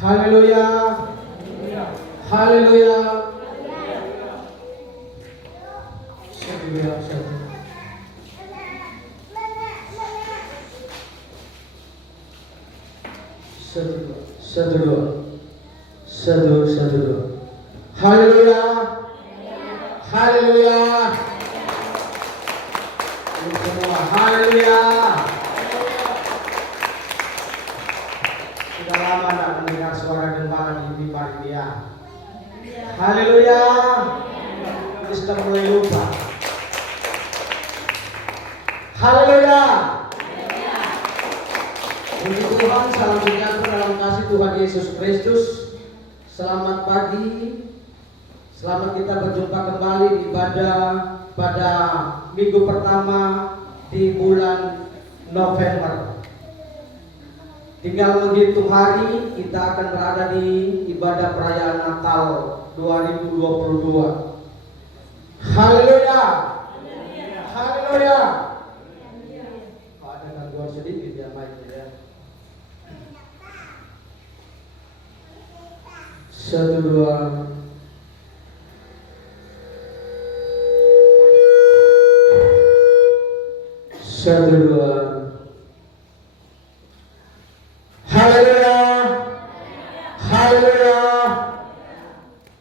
Haleluya. Haleluya. Satu. Haleluya. Haleluya. Semua haleluya. Sudah lama tak mendengar suara gembala di mimbar dia. Haleluya. Kita mulai lupa. Haleluya. Puji Tuhan, salam sejahtera dalam kasih Tuhan Yesus Kristus. Selamat pagi. Selamat kita berjumpa kembali di ibadah pada minggu pertama di bulan November. Tinggal menghitung hari, kita akan berada di ibadah perayaan Natal 2022. Haleluya. Haleluya. Ada gangguan sedikit ya mic ya. Satu dua. Haleluya. Haleluya.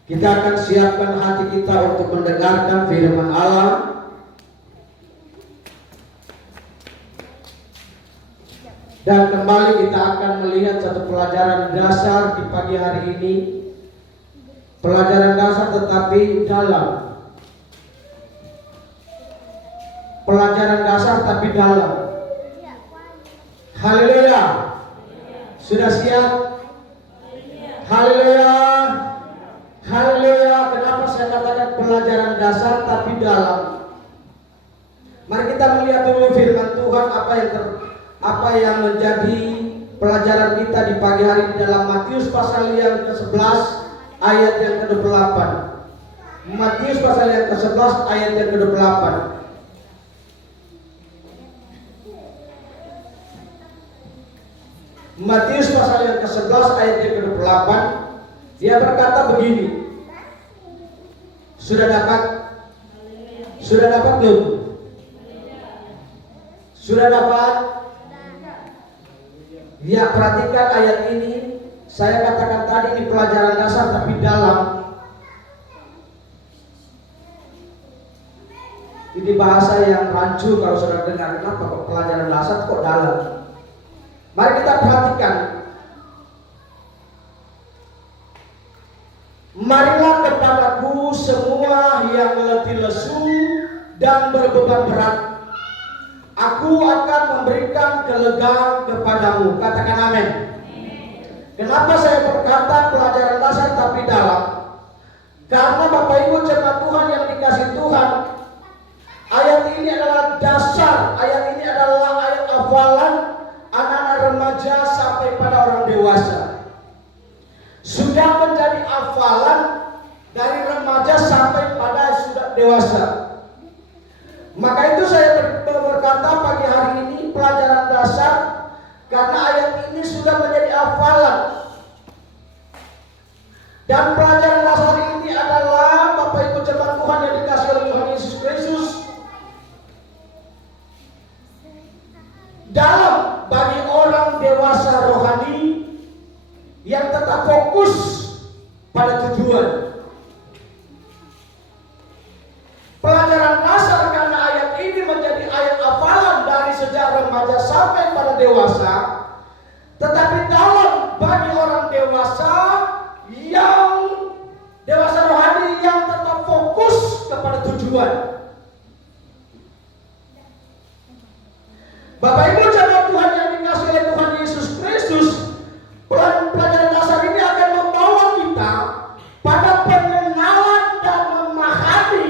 Kita akan siapkan hati kita untuk mendengarkan firman Allah. Dan kembali kita akan melihat satu pelajaran dasar di pagi hari ini. Pelajaran dasar tetapi dalam. Pelajaran dasar tapi dalam. Haleluya. Sudah siap? Haleluya. Haleluya. Kenapa saya katakan pelajaran dasar tapi dalam? Mari kita melihat dulu firman Tuhan apa yang menjadi pelajaran kita di pagi hari di dalam Matius pasal yang ke-11 ayat yang ke-28. Matius pasal yang ke-11 ayat yang ke-28. Matius pasal yang ke-11 ayat yang ke-28. Dia berkata begini. Sudah dapat? Sudah dapat belum? Sudah dapat? Ya, perhatikan ayat ini. Saya katakan tadi ini pelajaran dasar tapi dalam. Ini bahasa yang rancu kalau saudara dengar. Kenapa kok pelajaran dasar kok dalam? Mari kita perhatikan. Marilah kepadaku semua yang letih lesu dan berbeban berat, aku akan memberikan kelegaan kepadamu. Katakan amin. Kenapa saya berkata pelajaran dasar tapi dalam? Karena Bapak Ibu jemaat Tuhan yang dikasih Tuhan, ayat ini adalah dasar. Ayat ini adalah ayat hafalan anak-anak remaja sampai pada orang dewasa. Sudah menjadi hafalan dari remaja sampai pada sudah dewasa. Maka itu saya berkata pagi hari ini pelajaran dasar, karena ayat ini sudah menjadi hafalan. Dan pelajaran dasar ini adalah Bapak Ibu jemaat Tuhan yang dikasihi oleh Tuhan Yesus Kristus, dalam bagi orang dewasa rohani yang tetap fokus pada tujuan. Pelajaran dasar karena ayat ini menjadi ayat hafalan dari sejak remaja sampai pada dewasa, tetapi dalam bagi orang dewasa yang dewasa rohani yang tetap fokus kepada tujuan. Bapak Ibu jemaat Tuhan yang dikasihi oleh Tuhan Yesus Kristus, pelajaran dasar ini akan membawa kita pada pengenalan dan memahami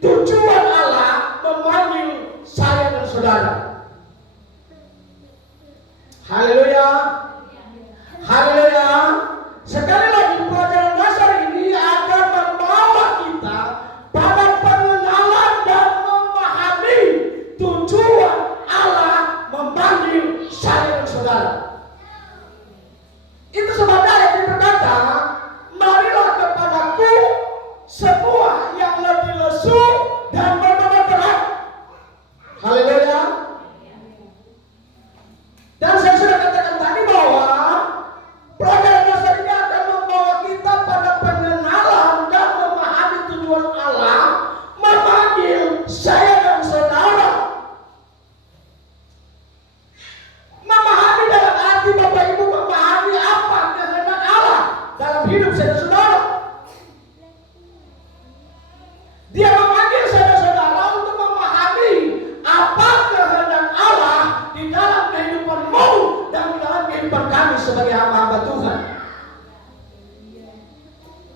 tujuan Allah memanggil saya dan saudara. Haleluya. Haleluya. Sekali lagi pelajaran dasar ini akan membawa kita pada pengenalan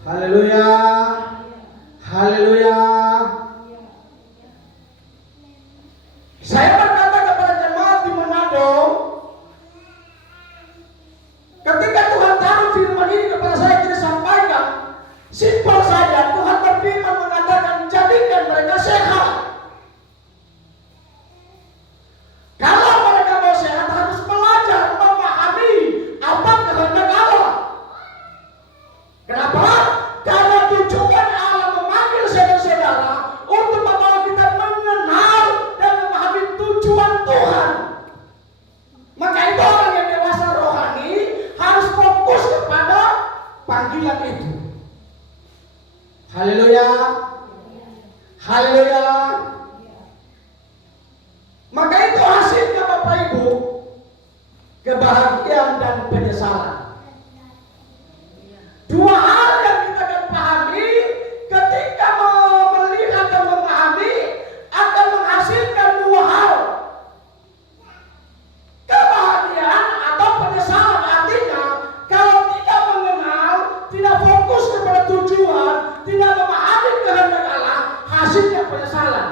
Haleluya. Haleluya. Saya berkata kepada jemaat di Manado, ketika Tuhan taruh firman ini kepada saya kita sampaikan, simpel saja. Tuhan berfirman mengatakan jadikan mereka sehat. Kalau mereka mau sehat harus belajar memahami apa kehendak Allah. Kenapa? Karena tujuan Allah memanggil saudara-saudara untuk membawa kita mengenal dan memahami tujuan Tuhan. Maka itu orang yang dewasa rohani harus fokus kepada panggilan itu. Haleluya. Haleluya. Maka itu hasilnya Bapak Ibu, kebahagiaan dan penyesalan. Dua hal yang kita akan pahami ketika melihat dan memahami akan menghasilkan dua hal. Kebahagiaan atau penyesalan, artinya kalau tidak mengenal, tidak fokus kepada tujuan, tidak memahami kehendak Allah, hasilnya penyesalan.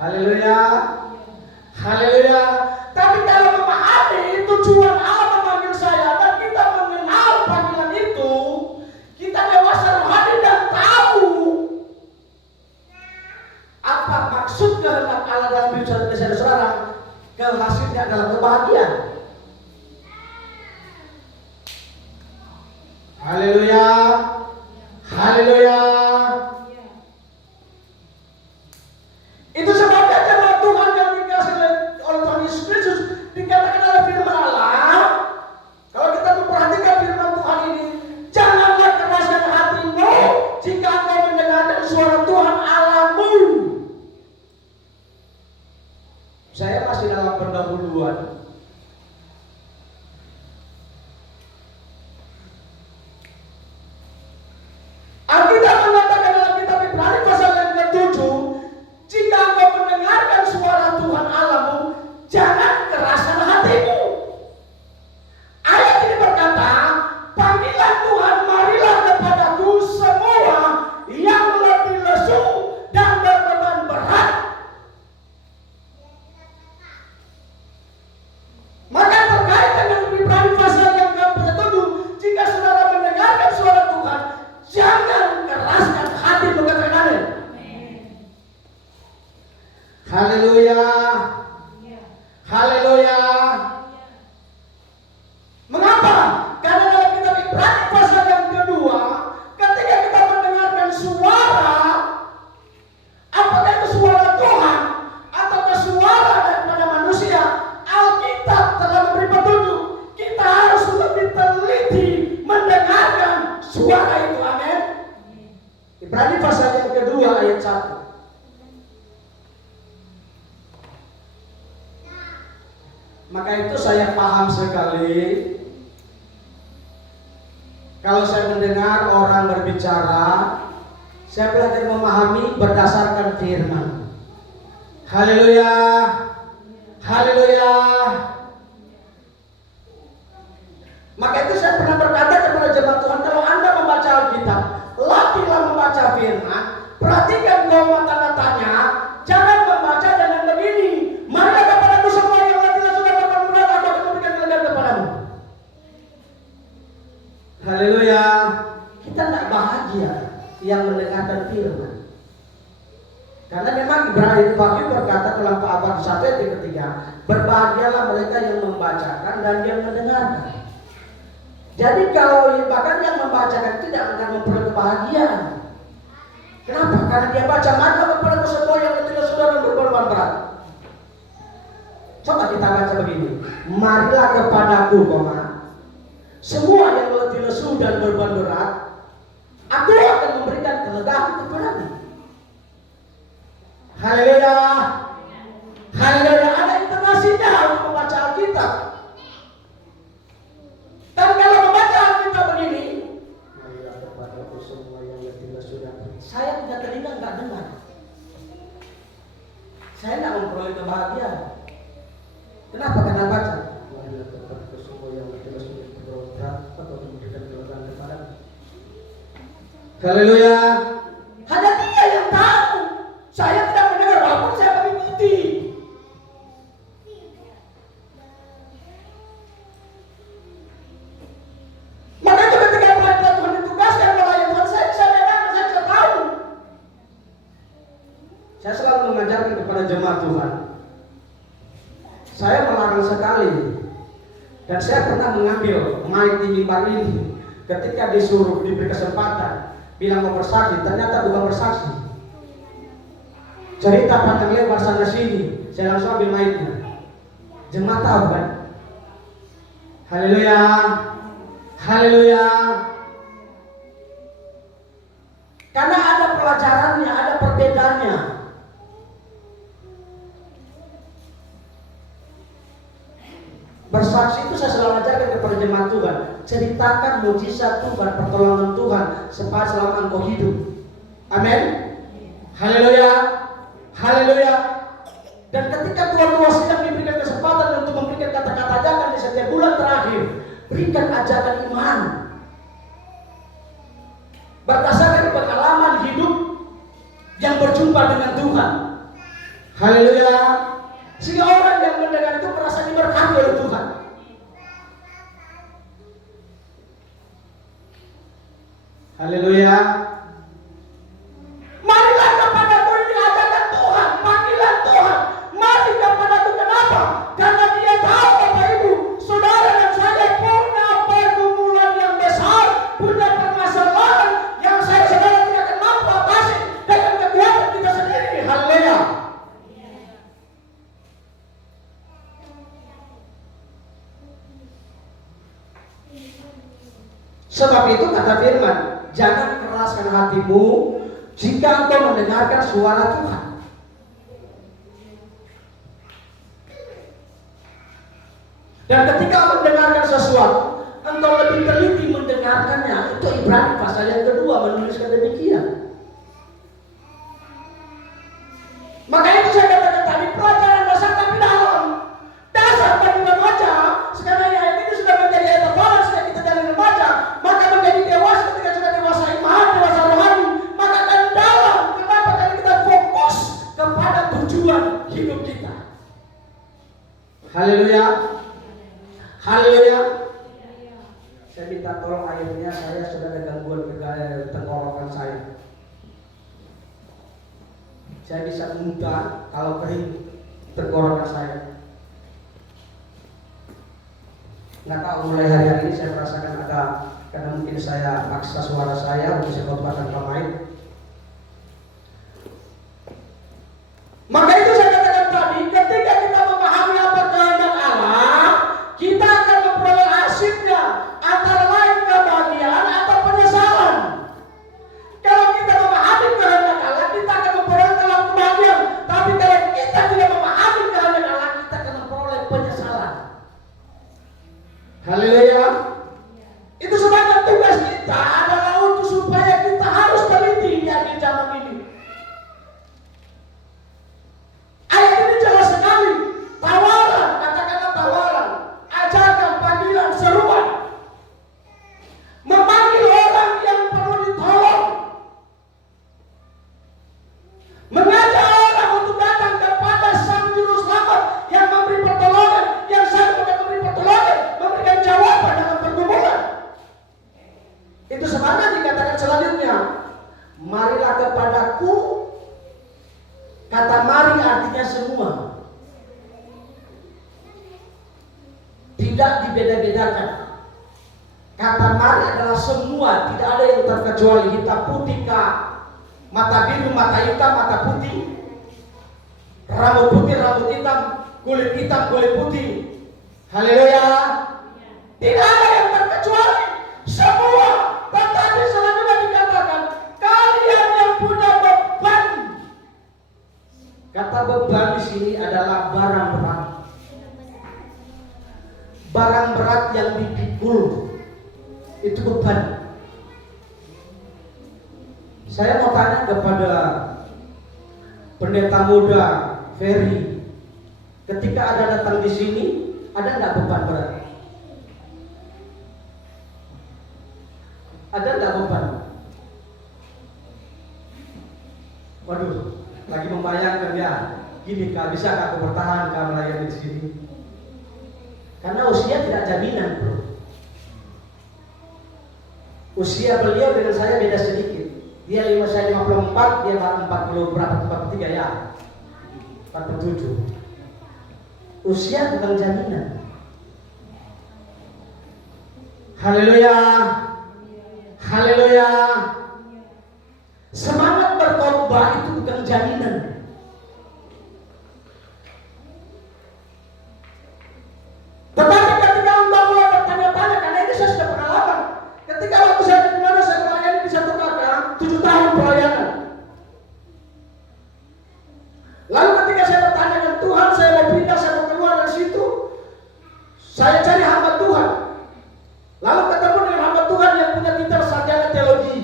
Haleluya. Haleluya. Tapi kalau memahami tujuan Allah memanggil saya dan kita mengenal panggilan itu, kita dewasa rohani dan tahu apa maksud kehendak Allah dalam hidup saudara, hasilnya adalah kebahagiaan. Haleluya. Haleluya. Itu sebabnya jemaat Tuhan yang dikasih oleh Tuhan Yesus Kristus dikatakan oleh firman Allah. Kalau kita memperhatikan firman Tuhan ini, janganlah keraskan hatimu jika engkau mendengarkan suara Tuhan Allahmu. Saya masih dalam pendahuluan. Alkitab mengatakan dalam kitab Ibrani pasal yang ke-7, jika engkau mendengarkan suara Tuhan Allahmu, jangan keraskan hatimu. Ayat ini berkata, panggilan Tuhan, marilah kepadaku semua yang letih lesu dan berbeban berat. Maka terkait dengan Ibrani pasal yang ke-7, jika saudara mendengarkan suara Tuhan, jangan keraskan hati, berkatakan amin. Haleluya. Haleluya. Mengapa? Karena dalam kitab Ibrani pasal yang kedua, ketika kita mendengarkan suara, apakah itu suara Tuhan atau suara daripada manusia, Alkitab telah memberi petunjuk. Kita harus lebih teliti mendengarkan suara itu. Amin. Ibrani pasal yang kedua ayat 1. Maka itu saya paham sekali kalau saya mendengar orang berbicara, saya belajar memahami berdasarkan firman. Haleluya. Haleluya. Maka itu saya pernah berkata kepada jemaat Tuhan, kalau Anda membaca Alkitab, latihlah membaca firman, perhatikan koma tanda tanya, jangan membaca dengan begini, marilah kepadaku semua yang letih lesu dan beban berat, aku akan memberikan kelegaan kepadamu. Haleluya. Kita tidak bahagia yang mendengarkan firman. Karena memang Ibrani berkata dalam Abad 1 ayat 3, berbahagialah mereka yang membacakan dan yang mendengarkan. Jadi kalau bahkan yang membacakan tidak akan memperoleh kebahagiaan. Kenapa? Karena dia baca, marilah kepadaku semua yang letih lesu dan berbeban berat. Coba kita baca begini, marilah kepadaku, semua yang letih lesu dan berbeban berat, aku akan memberikan kelegaan kepadamu. Haleluya. Haleluya. Ada intonasinya untuk membaca Alkitab. Dan kalau membaca Alkitab begini, marilah kepadaku semua yang letih lesu dan saya tidak telinga, nggak dengar. Saya tidak memperoleh kebahagiaan. Kenapa? Karena baca, marilah kepadaku semua yang letih lesu dan berberat, aku akan memberikan kelegaan kepadamu. Haleluya. Hanya Dia yang tahu. Saya tidak mendengar walaupun saya mengikuti. Maka itu ketika pelayan Tuhan ditugaskan melayani Tuhan, saya bisa memang, saya bisa tahu. Saya selalu mengajarkan kepada jemaat Tuhan. Saya melarang sekali. Dan saya pernah mengambil mic di mimbar ini. Ketika disuruh diberi kesempatan bilang mau bersaksi, ternyata bukan bersaksi. Cerita panjang lebar sana sini, saya langsung ambil mic-nya. Jemaat tahu kan? Haleluya. Haleluya. Karena ada pelajarannya, ada perbedaannya. Bersaksi itu saya selalu ajarkan kepada jemaat Tuhan. Ceritakan mujizat Tuhan, pertolongan Tuhan supaya selama engkau hidup. Amin. Haleluya. Haleluya. Dan ketika Tuhan sedang memberikan kesempatan untuk memberikan kata-kata ajakan di setiap bulan terakhir, berikan ajakan iman berdasarkan pengalaman hidup yang berjumpa dengan Tuhan. Haleluya. Sehingga orang yang mendengar itu merasa diberkati oleh Tuhan. Haleluya. Marilah kepadaku, ini ajakan Tuhan, panggilan Tuhan. Mari kepadaku, kenapa? Karena Dia tahu Bapak Ibu, saudara dan saya punya pergumulan yang besar, punya permasalahan yang saudara tidak akan mampu atasi dengan kekuatan kita sendiri. Haleluya. Sebab itu kata firman, jangan keraskan hatimu jika engkau mendengarkan suara Tuhan. Dan ketika mendengarkan sesuatu, engkau lebih teliti mendengarkannya. Itu Ibrani pasal yang kedua menuliskan demikian. Maka itu saya katakan tadi, pelajaran dasar tapi dalam. Dasar bagi remaja, sekarang ayat ini sudah menjadi ayat hafalan sejak kita jadi remaja, maka menjadi dewasa ketika sudah dewasa iman, dewasa rohani, maka akan dalam. Kenapa? Karena kita fokus kepada tujuan hidup kita. Haleluya. Haleluya. Saya minta tolong akhirnya saya sudah ada gangguan tenggorokan saya. Saya bisa muntah kalau kering tenggorokan saya. Nggak tahu mulai hari ini saya merasakan ada, karena mungkin saya paksa suara saya untuk saya khotbahkan ramai. Maka itu saya katakan tadi, ketika kita memahami apa kehendak Allah, kita akan memperoleh hasilnya, antara lain kebahagiaan atau penyesalan. Kalau kita memahami kehendak Allah, kita akan memperoleh kebahagiaan. Tapi kalau kita tidak memahami kehendak Allah, kita akan memperoleh penyesalan. Haleluya. Itu sebabnya tugas kita adalah untuk supaya kita harus teliti di akhir zaman ini. Ayat ini jelas sekali. Tawaran, katakanlah tawaran, ajakan, panggilan, seruan, memanggil orang yang perlu ditolong, mengajak orang untuk datang kepada Sang Juru Selamat yang memberi pertolongan, yang sanggup memberi pertolongan, memberikan jawaban dalam pergumulan. Itu sebabnya dikatakan selanjutnya, marilah kepadaku. Kata mari artinya semua, tidak dibeda-bedakan. Kata mari adalah semua, tidak ada yang terkecuali. Hitam putih kah, mata biru, mata hitam, mata putih, rambut putih, rambut hitam, kulit hitam, kulit putih. Haleluya. Tidak ada yang terkecuali, semua. Tetapi selanjutnya dikatakan, kalian yang punya beban. Kata beban di sini adalah barang berat. Barang berat yang dipikul, itu beban. Saya mau tanya kepada pendeta muda Ferry, ketika ada datang di sini, ada nggak beban berat? Ada nggak beban? gini Kak, bisa aku bertahan Kak melayani di sini? Karena usia tidak jaminan bro. Usia beliau dengan saya beda sedikit. Dia saya 54, dia 40 berapa? 43 ya? 47. Usia bukan jaminan. Haleluya. Haleluya. Semangat berkhotbah itu bukan jaminan. Tetapi ketika Anda mulai bertanya-tanya, karena ini saya sudah pengalaman. Ketika waktu saya di mana saya melayani di satu kakak, 7 tahun pelayanan. Lalu ketika saya bertanya dengan Tuhan, saya mau pindah, saya mau keluar dari situ. Saya cari hamba Tuhan. Lalu ketemu dengan hamba Tuhan yang punya titel sarjana teologi.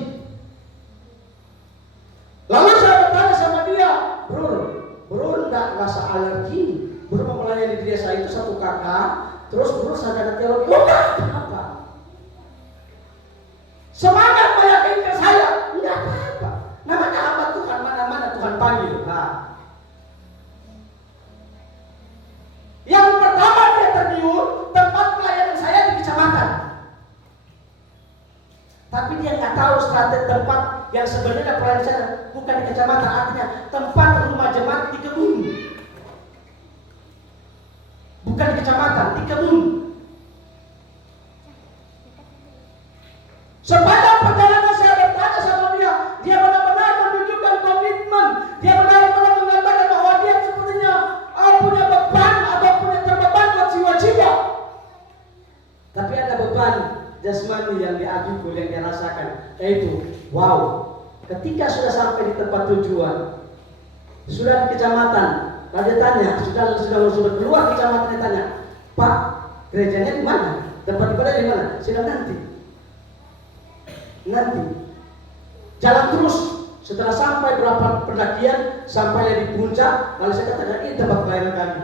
Lalu saya bertanya sama dia, bro enggak rasa alergi. Bro mau melayani di desa itu satu kakak, terus bro sarjana teologi. Oh enggak apa-apa. Semangat meyakinkan saya, enggak apa-apa. Namanya hamba Tuhan, mana-mana Tuhan panggil. Nah, yang pertama dia tergiur tempat pelayanan saya di kecamatan. Tapi dia nggak tahu strategi tempat yang sebenarnya pelayanan saya bukan di kecamatan, artinya tempat rumah jemaat di kebun. Bukan di kecamatan, di kebun. Sepanjang perjalanan saya bertanya sama dia benar-benar menunjukkan komitmen, dia benar-benar mengatakan bahwa dia sepertinya punya beban atau punya terbeban buat jiwa-jiwa. Tapi ada beban jasmani yang diagih, yang dia rasakan, yaitu wow, ketika sudah sampai di tempat tujuan, sudah di kecamatan, lalu dia tanya, sudah keluar kecamatan, dia tanya, Pak, gerejanya di mana? Tempat ibadah di mana? Sudah nanti jalan terus. Setelah sampai berapa pendakian, sampai di puncak, lalu saya katakan, ini tempat pelayanan kami.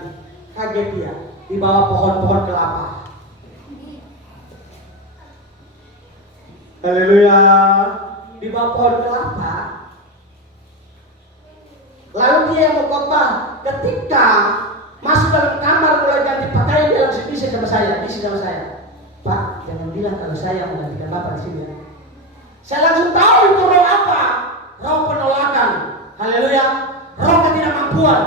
Kaget dia, di bawah pohon-pohon kelapa. Haleluya. Di bawah pohon kelapa. Lalu dia yang mau khotbah. Ketika masuk dalam kamar mulai ganti pakaian, dia langsung isi sama saya. Pak, jangan bilang kalau saya mau gantikan Bapak di sini. Saya langsung tahu itu roh apa? Roh penolakan. Haleluya. Roh ketidakmampuan.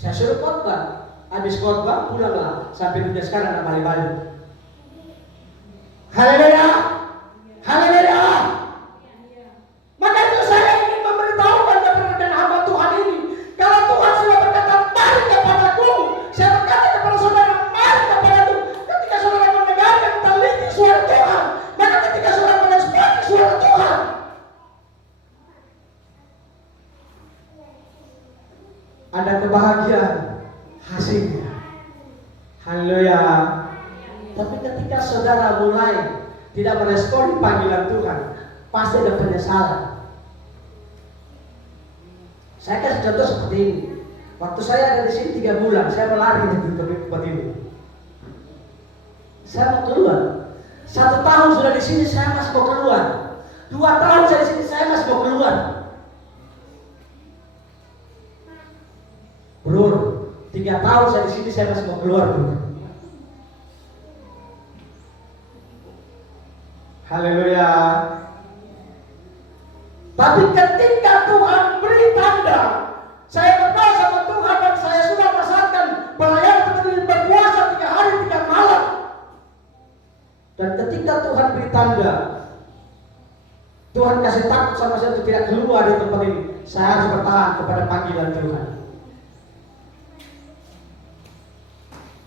Saya suruh khotbah. Habis khotbah pulanglah. Sampai dunia sekarang tak balik-balik. Haleluya. Haleluya. Maka itu saya ingin memberitahukan kepada hamba Tuhan ini, kalau Tuhan sudah berkata mari kepadaku, saya berkata kepada saudara mari kepadaku. Ketika saudara mendengarkan teliti suara Tuhan, maka ketika saudara meresponi suara Tuhan, ada kebahagiaan hasilnya. Haleluya. Tapi ketika saudara mulai tidak meresponi panggilan Tuhan, pasti ada penyesalan. Saya kasih contoh seperti ini. Waktu saya ada di sini 3 bulan, saya melari dari tempat ini. Saya mau keluar. 1 tahun sudah di sini, saya masih mau keluar. 2 tahun saya di sini, saya masih mau keluar. Bro, 3 tahun saya di sini, saya masih mau keluar. Bro. Haleluya. Tapi ketika Tuhan beri tanda, saya berdoa sama Tuhan dan saya sudah merasakan pelayanan seperti berpuasa 3 hari 3 malam. Dan ketika Tuhan beri tanda, Tuhan kasih takut sama saya untuk tidak keluar dari tempat ini, saya harus bertahan kepada panggilan Tuhan.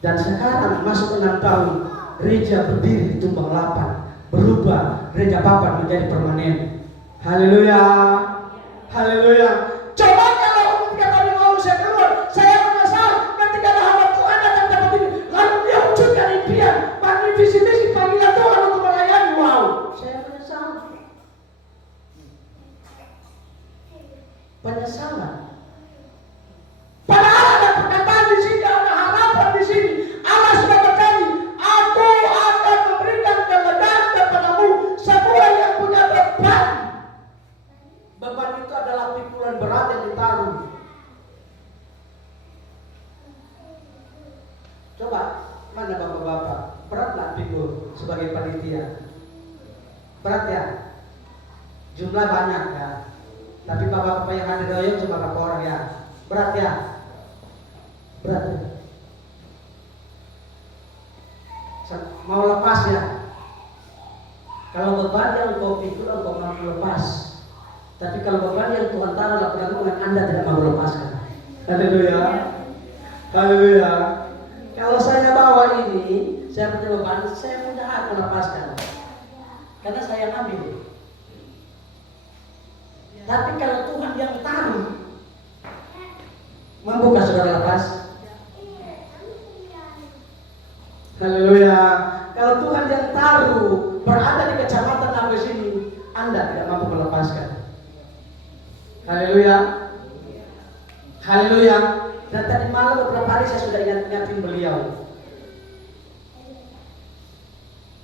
Dan sekarang masuk 6 tahun, gereja berdiri di Tumbang 8, berubah gereja Papan menjadi permanen. Haleluya. Haleluya. Coba kalau ketika tadi lalu saya keluar, saya menyesal ketika ada hamba Tuhan datang tempat ini, lalu dia wujudkan impian, panggil visi-visi panggilan Tuhan untuk melayani. Wow, saya menyesal. Penyesalan. Padahal ada perkataan di sini, ada harapan di sini. Allah sudah berjanji, aku akan memberikan kelegaan kepadamu semua yang punya beban. Beban itu adalah pikulan berat Mana bapak-bapak? Berat nggak pikul sebagai panitia? Berat ya? Jumlah banyak ya. Tapi bapak-bapak yang ada doyong cuma berapa orang ya? Berat ya? Berat ya? Mau lepas ya? Kalau beban yang kau pikul, engkau mau lepas. Tapi kalau beban yang Tuhan taruh dalam penanggungan Anda tidak mau lepaskan. Haleluya. Haleluya. Kalau saya bawa ini, saya punya beban, saya punya hak melepaskan. Karena saya ambil. Tapi kalau Tuhan yang taruh, mampukah saudara lepas? Haleluya. Kalau Tuhan yang taruh berada di kecamatan Nabes ini, Anda tidak mampu melepaskan. Haleluya. Haleluya. Dan tadi malam beberapa hari saya sudah ingatin beliau.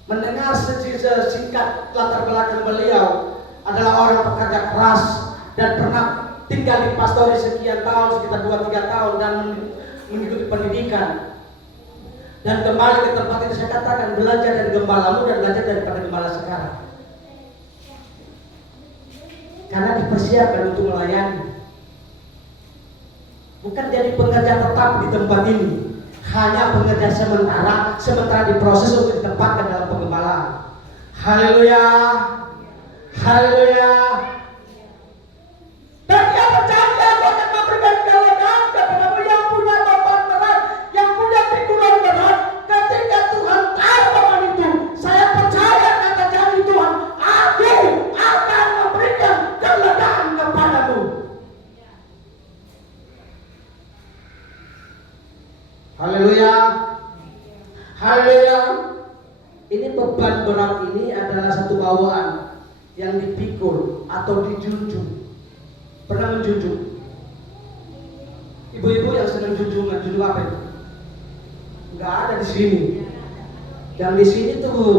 Mendengar singkat latar belakang beliau adalah orang pekerja keras dan pernah tinggal di pastori sekian tahun, sekitar 2-3 tahun dan mengikuti pendidikan. Dan kembali ke tempat itu saya katakan belajar dari gembalamu dan belajar daripada gembala sekarang. Karena dipersiapkan untuk melayani. Bukan jadi pengerja tetap di tempat ini, hanya pengerja sementara diproses untuk ditempatkan dalam pengembalaan. Haleluya, haleluya. Dan dia berjanji aku akan memberikan kelegaan kepadamu yang punya beban berat, yang punya pikulan berat. Ketika Tuhan tahu beban itu, saya percaya kata janji Tuhan, aku akan memberikan kelegaan kepadamu. Haleluya, haleluya. Ini beban berat ini adalah satu bawaan yang dipikul atau dijunjung. Pernah menjunjung? Ibu-ibu yang sedang junjungan, junjung apa itu? Enggak ada di sini. Yang di sini tuh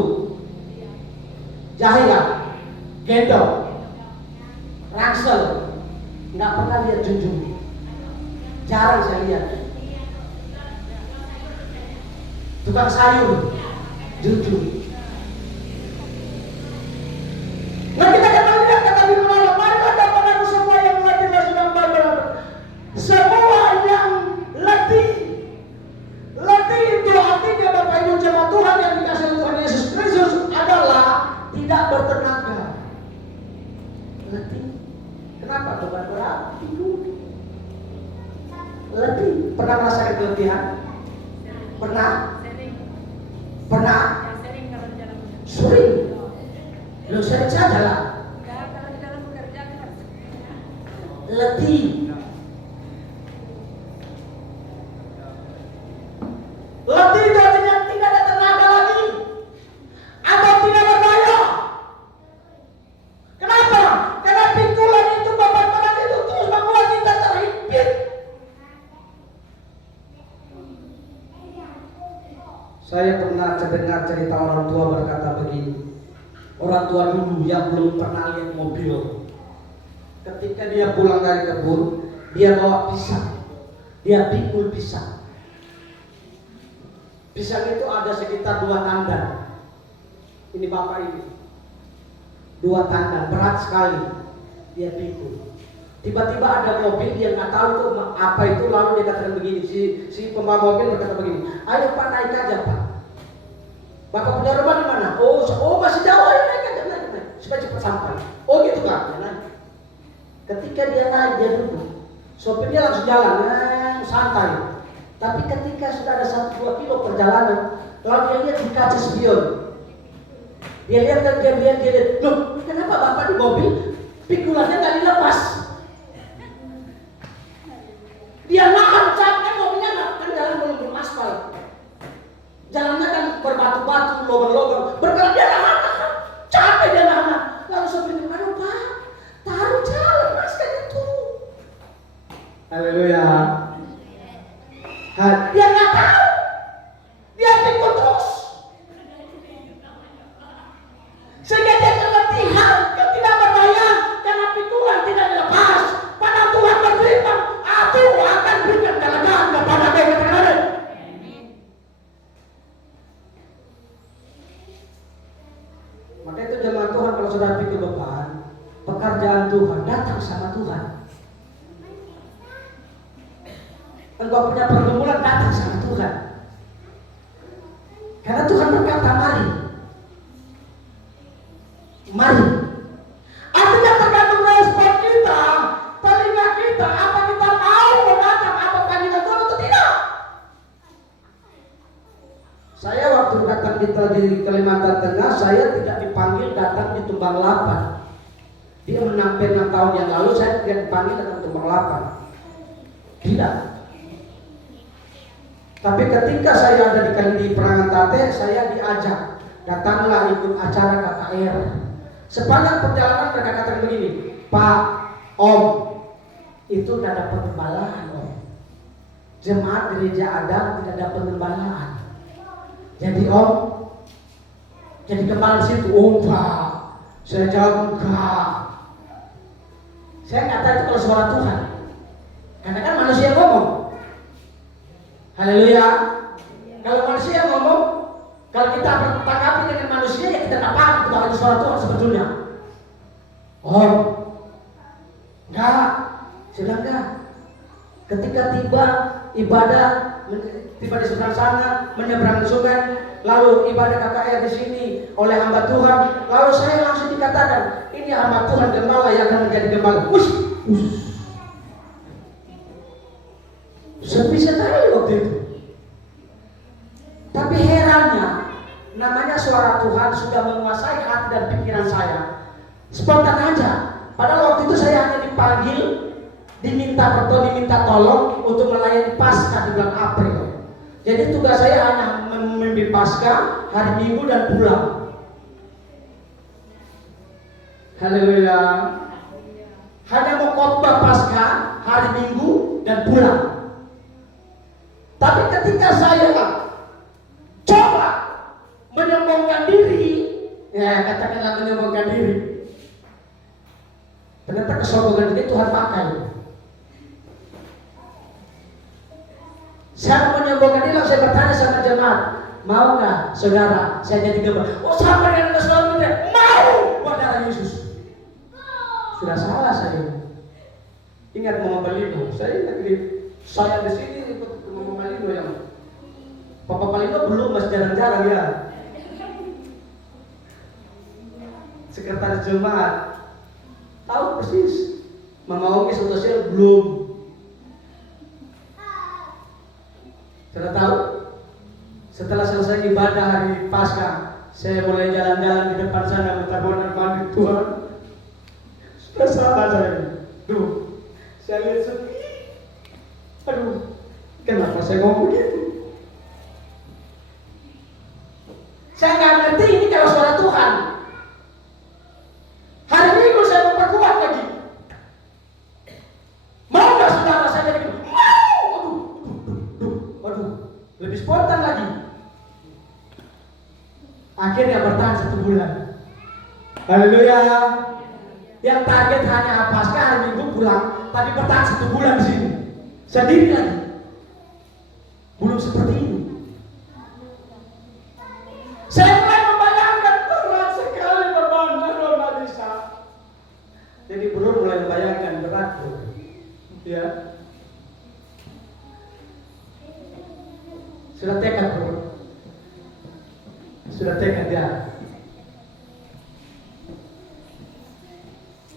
jahia, gendong, rangsel. Enggak pernah lihat junjung. Jarang saya lihat. Tukang sayur, junjung. Nah kita akan lihat kata firman Allah, marilah kepadaku semua yang letih dan sudah beban. Semua yang letih. Letih itu artinya Bapak Ibu jemaat Tuhan yang dikasihi Tuhan Yesus Kristus adalah tidak bertenaga. Letih. Kenapa beban berat? Letih. Pernah merasakan keletihan? Pernah? Pernah? Ya, sering kalau di dalam bekerja. Sering? Lu sering saja lah. Enggak, kalau di dalam bekerja keras. Letih. Letih itu artinya tidak ada tenaga lagi atau tidak berdaya. Kenapa? Karena pikulan itu, beban berat itu terus membuat kita terhimpit. Saya pernah dengar cerita orang tua berkata begini. Orang tua dulu yang belum pernah lihat mobil, ketika dia pulang dari kebun, dia bawa pisang, dia pikul pisang. Pisang itu ada sekitar 2 tandan. Ini bapak ini, 2 tandan, berat sekali. Dia pikul. Tiba-tiba ada mobil, dia nggak tahu itu apa itu, lalu dia katakan begini, si pembawa mobil berkata begini, ayo Pak naik aja Pak. Bapak punya rumah di mana? Oh masih jauh, ayo naik aja, naik. Supaya cepat sampai. Oh gitu Kak, dia naik. Ketika dia naik, dia duduk. Sopirnya langsung jalan, santai. Tapi ketika sudah ada 1-2 kilo perjalanan, lalu dia lihat di kaca spion. Dia lihat, loh kenapa Bapak di mobil pikulannya nggak dilepas? Dia nahan capek, mobilnya kan jalan belum aspal. Jalannya kan berbatu-batu, lubang-lubang. Bergerak dia nahan. Capek dia nahan. Lalu sopir itu, aduh Pak, taruh jalan mas kan itu. Haleluya. Dia nggak tahu. Dia pikul terus. Sehingga dia keletihan, ketidakberdayaan karena pikulan tidak dilepas. Pada Tuhan berfirman, aku akan berikan kelegaan kepada mereka. saudara pikir beban, pekerjaan Tuhan datang sama Tuhan. Engkau punya pergumulan datang sama Tuhan. Karena Tuhan berkata, mari. Mari. Artinya tergantung respon kita, telinga kita, apa kita mau menatap apa panggilan Tuhan atau tidak. Saya waktu datang di Kalimantan Tengah, saya tidak dipanggil datang di Tumbang 8. Dia menampil 6 tahun yang lalu, saya tidak dipanggil datang di Tumbang 8. Tidak. Tapi ketika saya ada di Perangan Tate, saya diajak, datanglah ikut acara KKR. Sepanjang perjalanan mereka katakan begini, Pak, Om, itu tidak ada pengembalaan, Om. Jemaat gereja Adam tidak ada pengembalaan. Jadi Om, jadi gembala di situ. Oh Pak, saya jawab enggak. Saya nggak tahu itu kalau suara Tuhan, karena kan manusia ngomong. Haleluya. Kalau manusia ngomong, kalau kita bertanggapi dengan manusia, ya kita tak paham bahwa itu suara Tuhan sebetulnya. Oh, enggak, sudah enggak. Ketika tiba ibadah, tiba di seberang sana, menyeberang sungai, lalu ibadah KKR di sini oleh hamba Tuhan, lalu saya langsung dikatakan, ini hamba Tuhan gembala yang akan menjadi gembala. Sepi sekali waktu itu. Tapi herannya, namanya suara Tuhan sudah menguasai hati dan pikiran saya. Spontan aja. Padahal waktu itu saya hanya dipanggil, diminta tolong untuk melayani Paskah di bulan April. Jadi tugas saya hanya memimpin Paskah, hari Minggu dan pulang. Haleluya. Hanya mau khotbah Paskah, hari Minggu dan pulang. Tapi ketika saya coba menyombongkan diri, ya katakanlah menyombongkan diri, ternyata kesombongan ini Tuhan pakai. Saya menyombongkan diri, saya bertanya sama jemaat, mau nggak saudara saya jadi gembala? Oh sampai dengan kesombongan, mau, buat darah Yesus. Sudah salah saya. Ingat Mama Balino, saya ingat saya di sini ikut Mama Balino yang Papa Balino belum, masih jarang-jarang ya. Sekretaris jemaat tahu persis. Mama Oki sosial belum. Sudah tahu? Setelah selesai ibadah hari Paskah, saya mulai jalan-jalan di depan sana minta mandi Tuhan. Sudah salah saya. Duh, saya lihat sepi. Aduh, kenapa saya ngomong gitu? Saya nggak ngerti ini kalau suara Tuhan. Hari Minggu saya memperkuat lagi. Mau nggak saudara saya jadi gitu? Mau. Waduh, lebih spontan lagi. Akhirnya bertahan 1 bulan. Haleluya. Yang target hanya Paskah hari Minggu pulang, tapi bertahan 1 bulan di sini. Sendiri lagi. Belum seperti ini. Saya mulai membayangkan berat sekali bebannya Nona Lisa. Jadi bro mulai membayangkan berat bro. Ya. Sudah tekad bro. Sudah tekad ya.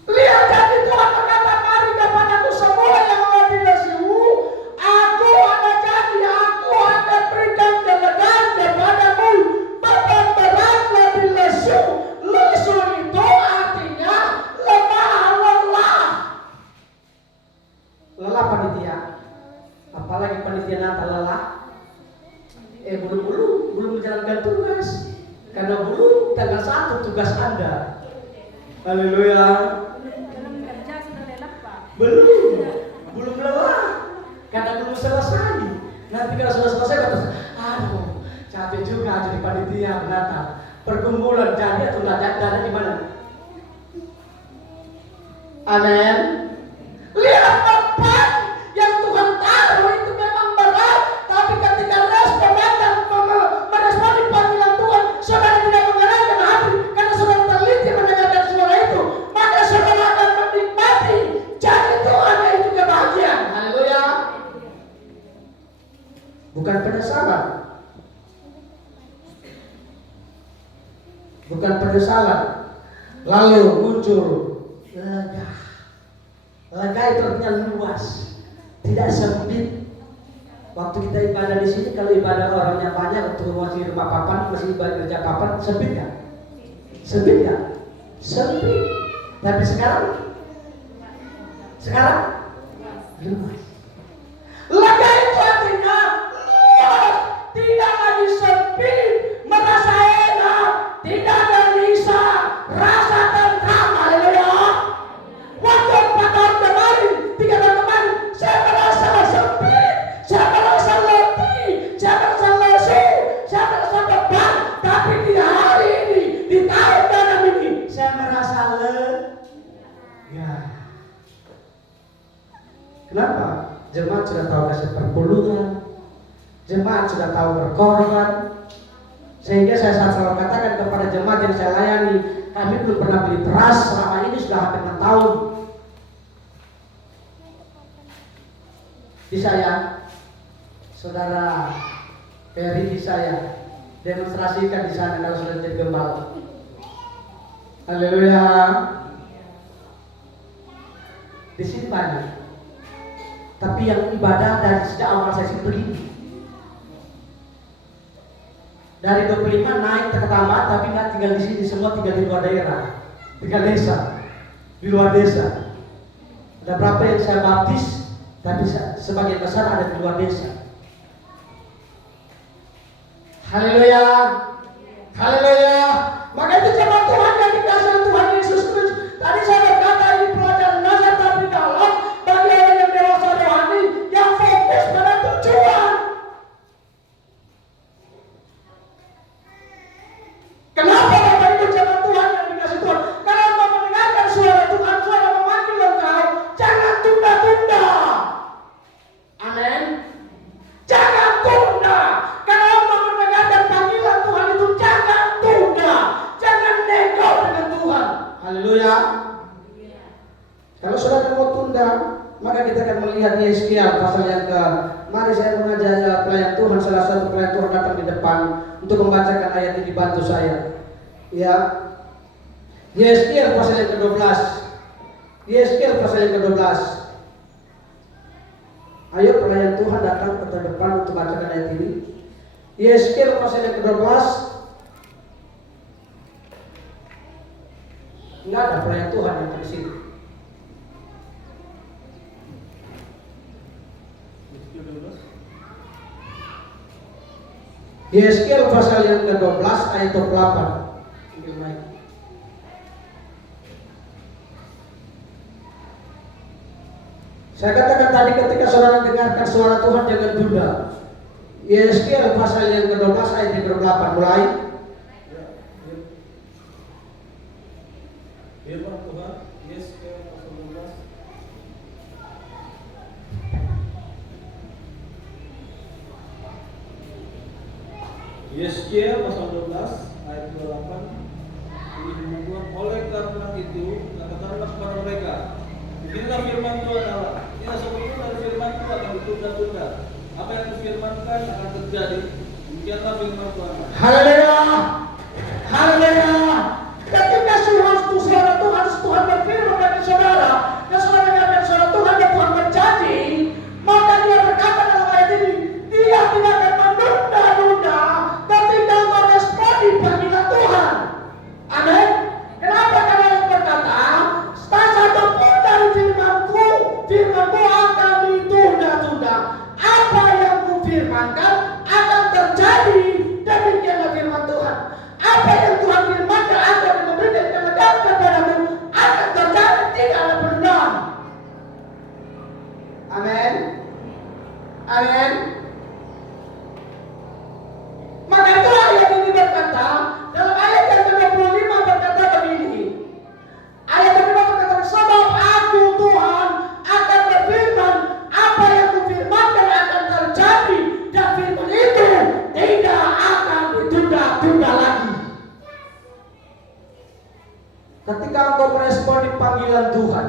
Lihat jadi Tuhan berkata, mari kepadaku semua yang letih lesu, aku ada janji, aku akan berikan kelegaan kepadamu. Beban berat letih lesu. Lesu itu artinya lemah, lelah. Lelah panitia. Apalagi panitia Natal lelah. Belum menjalankan tugas. Karena belum tanggal 1 tugas Anda. Haleluya. Dalam kerja sudah lelah Pak. Belum lelah. Karena belum selesai. Nanti kalau sudah selesai, aduh, capek juga jadi panitia Natal. Pergumulan jadi atau tidak jadi di mana? Amin. Lihat beban yang Tuhan taruh itu memang berat, tapi ketika respon datang meresponi panggilan Tuhan, saudara tidak mengerahkan hati karena saudara teliti mendengarkan suara bukan penyesalan. Lalu muncul lega. Lega itu artinya luas, tidak sempit. Waktu kita ibadah di sini, kalau ibadah orangnya banyak, waktu masih rumah papan, masih ibadah kerja papan, sempit ya? Sempit ya? Sempit. Tapi sekarang luas. Lega itu artinya luas, tidak lagi sempit, merasa enak, tidak ada risa, rasa tentram. Haleluya. Waktu 4 tahun kemarin, 3 tahun kemarin, saya merasa sempit, saya merasa letih, saya merasa lesu, saya merasa beban. Tapi di hari ini, di tahun tanam ini, saya merasa lega. Kenapa? Jemaat sudah tahu kasih perpuluhan, jemaat sudah tahu berkorban. Sehingga saya selalu katakan kepada jemaat yang saya layani, kami belum pernah beli beras selama ini sudah hampir 6 tahun. Di saya, saudara Ferry di saya demonstrasikan di sana kalau sudah jadi gembala. Haleluya. Di sini banyak. Tapi yang ibadah dari sejak awal saya sih begini. Dari 25 naik ke Ketama, tapi nggak tinggal di sini, semua tinggal di luar daerah, tinggal desa, di luar desa. Ada berapa yang saya baptis, tapi sebagian besar ada di luar desa. Haleluya, haleluya. Maka itu jemaat Tuhan yang dikasihi Tuhan Yesus Kristus. Tadi saya berkata ini pelajaran nazar tapi dalam bagi orang yang dewasa rohani yang fokus pada tujuan. Kenapa Bapak Ibu jemaat Tuhan yang dikasihi Tuhan? Karena mau mendengarkan suara Tuhan, suara memanggil engkau, jangan tunda-tunda. Amin. Jangan tunda. Karena mau mendengarkan panggilan Tuhan itu jangan tunda. Jangan nego dengan Tuhan. Haleluya. Kalau saudara mau tunda, maka kita akan melihat Yeskiel pasal yang ke. Mari saya mengajak pelayan Tuhan, salah satu pelayan Tuhan datang di depan untuk membacakan ayat ini, bantu saya. Ya. Yeskiel pasal yang ke-12. Yeskiel pasal yang ke-12. Ayo pelayan Tuhan datang ke depan untuk bacakan ayat ini. Yeskiel pasal yang ke-12. Enggak ada pelayan Tuhan yang di sini. Yeskiel pasal yang ke-12 ayat 28. Saya katakan tadi ketika saudara dengarkan suara Tuhan jangan tunda. Yeskiel pasal yang ke-12 ayat yang ke-28 mulai. Firman Tuhan, Yeskiel pasal 12. Yeskiel pasal 12 ayat 28. Ini firman Tuhan, oleh karena itu katakanlah kepada mereka, beginilah firman Tuhan Allah, tidak sebelum dari firman Tuhan akan ditunda-tunda. Apa yang difirmankan akan terjadi. Demikianlah firman Tuhan. Haleluya. Haleluya. Ketika suara Tuhan berfirman bagi saudara, dan saudara dengarkan suara Tuhan dan Tuhan berjanji, maka dia berkata dalam ayat ini, dia tidak akan menunda-nunda ketika meresponi panggilan Tuhan. Amin. Kenapa? Karena dia berkata, tak satu pun dari firmanku akan ditunda-tunda. Apa yang kufirmankan akan terjadi. Demikianlah firman Tuhan. Apa yang Tuhan firmankan akan memberikan kelegaan kepadamu akan terjadi, tidak ada penundaan. Amin. Amin. Maka itu ayat ini berkata, dalam ayat yang ke-25 berkata begini. Ayat kedua berkata, sebab aku Tuhan akan berfirman, apa yang kufirmankan akan terjadi, dan firman itu tidak akan ditunda-tunda lagi. Ketika engkau meresponi panggilan Tuhan,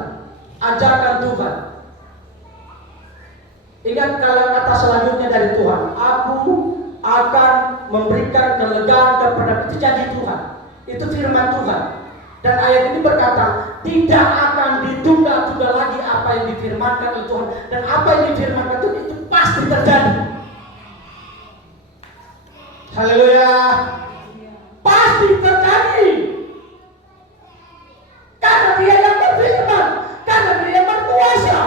ajakan Tuhan, ingat kata selanjutnya dari Tuhan, aku akan memberikan kelegaan kepada, itu janji Tuhan. Itu firman Tuhan. Dan ayat ini berkata, tidak akan ditunda-tunda lagi apa yang difirmankan oleh Tuhan. Dan apa yang difirmankan Tuhan itu pasti terjadi. Haleluya. Pasti terjadi. Karena Dia yang berfirman, karena Dia yang berkuasa.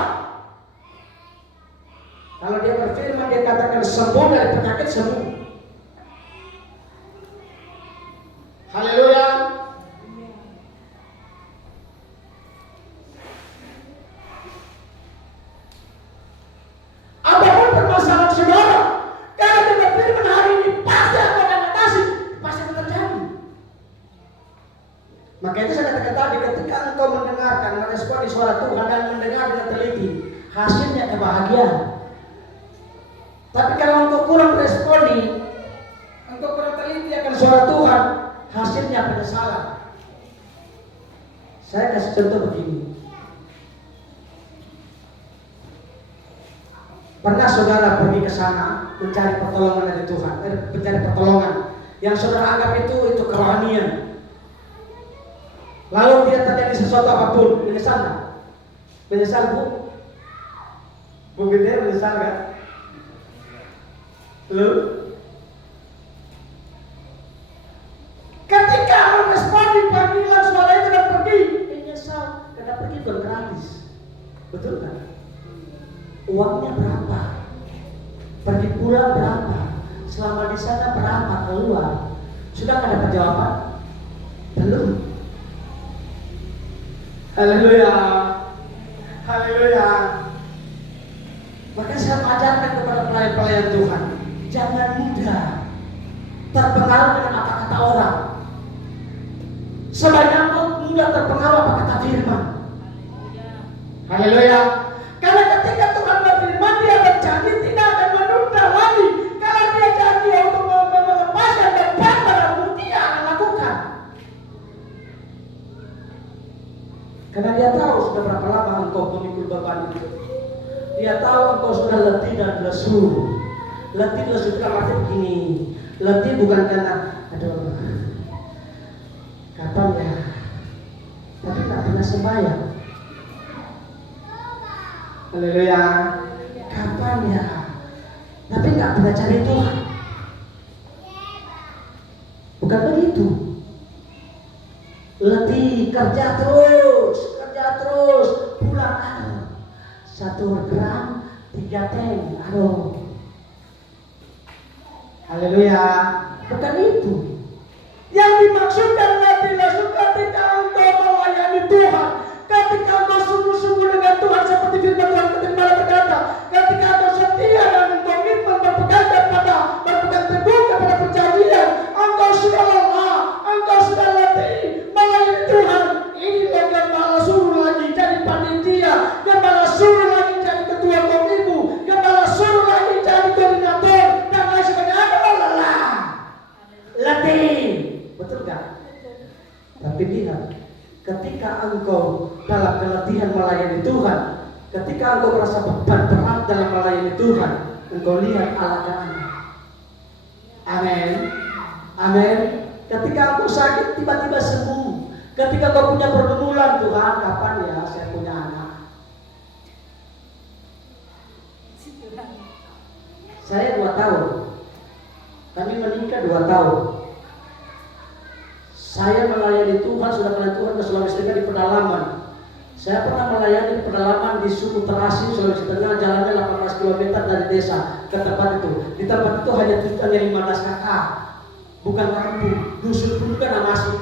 Kalau Dia berfirman, Dia katakan sembuh dari penyakit, sembuh. Haleluya. Apapun permasalahan saudara, kalau Dia berfirman hari ini pasti akan atasi, pasti akan terjadi. Maka itu saya katakan tadi, ketika engkau mendengarkan, meresponi suara Tuhan dan mendengar dengan teliti, hasilnya kebahagiaan. Tapi kalau engkau kurang responi, engkau kurang teliti akan suara Tuhan, hasilnya penyesalan. Saya kasih contoh begini. Pernah saudara pergi ke sana mencari pertolongan dari Tuhan, mencari pertolongan yang saudara anggap itu kerohanian. Lalu tidak terjadi sesuatu apapun, menyesal nggak? Menyesal bu? Bu Gede menyesal nggak? Lu? Ketika meresponi panggilan suara itu dan pergi, menyesal karena pergi bukan gratis, betul kan? Uangnya berapa? Pergi pulang berapa? Selama di sana berapa keluar? Sudah nggak dapat jawaban? Belum. Haleluya, haleluya. Maka saya ajarkan kepada pelayan-pelayan Tuhan, jangan mudah terpengaruh dengan apa kata orang. Sebaiknya engkau mudah terpengaruh apa kata firman. Haleluya. Karena ketika Tuhan berfirman, Dia berjanji tidak akan menunda lagi. Kalau Dia janji untuk melepaskan beban padamu, Dia akan lakukan. Karena Dia tahu sudah berapa lama engkau memikul beban itu. Dia tahu engkau sudah letih dan lesu. Letih lesu itu artinya begini. Letih bukan karena aduh kapan ya, tapi tak pernah sembahyang. Haleluya. Kapan ya, tapi nggak pernah cari Tuhan. Bukan begitu. Letih, kerja terus, pulang aduh 1 gram 3 tank, aduh. Haleluya. Bukan itu. Yang dimaksudkan letih lesu ketika engkau melayani Tuhan, ketika engkau sungguh-sungguh dengan Tuhan seperti firman Tuhan ketika berkata, ketika engkau setia dan komitmen berpegang teguh kepada perjanjian, engkau sudah lelah, engkau sudah letih melayani Tuhan. Ini gembala suruh lagi jadi panitia, gembala suruh lagi jadi ketua komibu, gembala suruh lagi jadi koordinator dan lain sebagainya. Adalah lelah, letih, betul gak? Tapi lihat, ketika engkau dalam keletihan melayani Tuhan, ketika engkau merasa beban berat dalam melayani Tuhan, engkau lihat Allah. Amin. Amin. Ketika engkau sakit tiba-tiba sembuh. Ketika engkau punya pergumulan, Tuhan kapan ya saya punya anak? Saya 2 tahun. Kami menikah 2 tahun. Saya melayani Tuhan, sudah melayani Tuhan ke Sulawesi Tengah di pedalaman. Saya pernah melayani di pedalaman di Suku Terasi, Sulawesi Tengah, jalannya 18 km dari desa ke tempat itu. Di tempat itu hanya 15 kakak, bukan kampung, dusun pun bukan masuk.